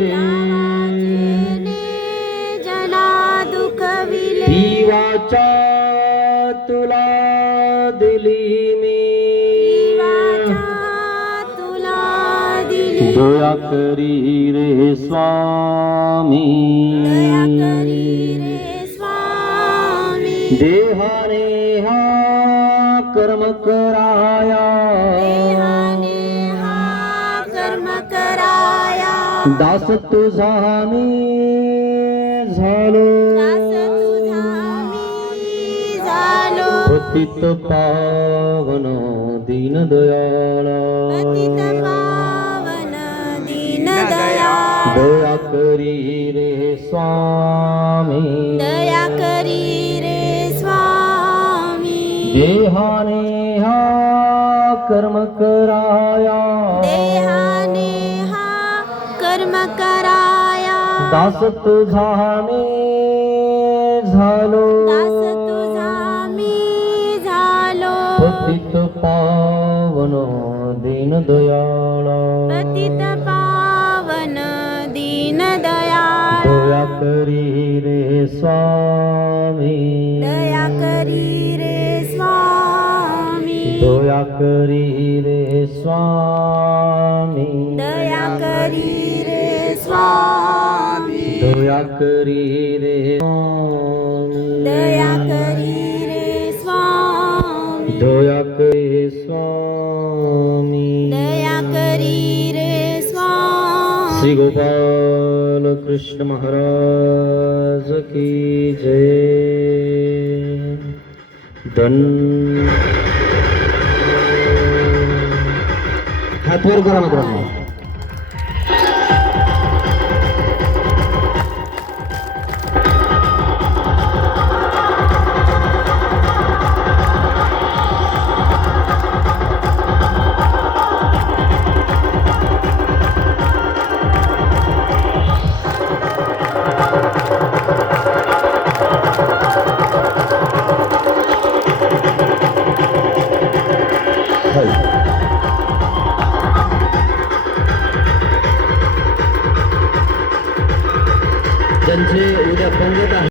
जावाचेने जना दुखविले ती वाचा तुला दिली मी वाचा तुला दिली दया करी रे स्वामी दया करी रे स्वामी देहाने हा कर्म कराया देहाने हा कर्म कराया दास तुझा मी झालो दास तुझा मी झालो पतित पावन दीन दयाळा पतित पावन दीन दयाळ दया करी रे स्वामी दया करी रे स्वामी देहाने हा कर्म कराया देहाने हा कर्म कराया दास तुझा मी झालो दास तुझा मी झालो पतित पावन दीन दयाळा पतित पावन दीन दयाळ दया करी रे स्वामी दया करी रे स्वामी दया करी रे स्वामी दया करी रे स्वामी दया करी रे स्वामी दया करी रे स्वामी दया करी स्वामी दया करी रे स्वामी श्री गोपाल कृष्ण महाराज की जय हात वर करा मित्रांनो ज्यांचे उद्या पंगत आहे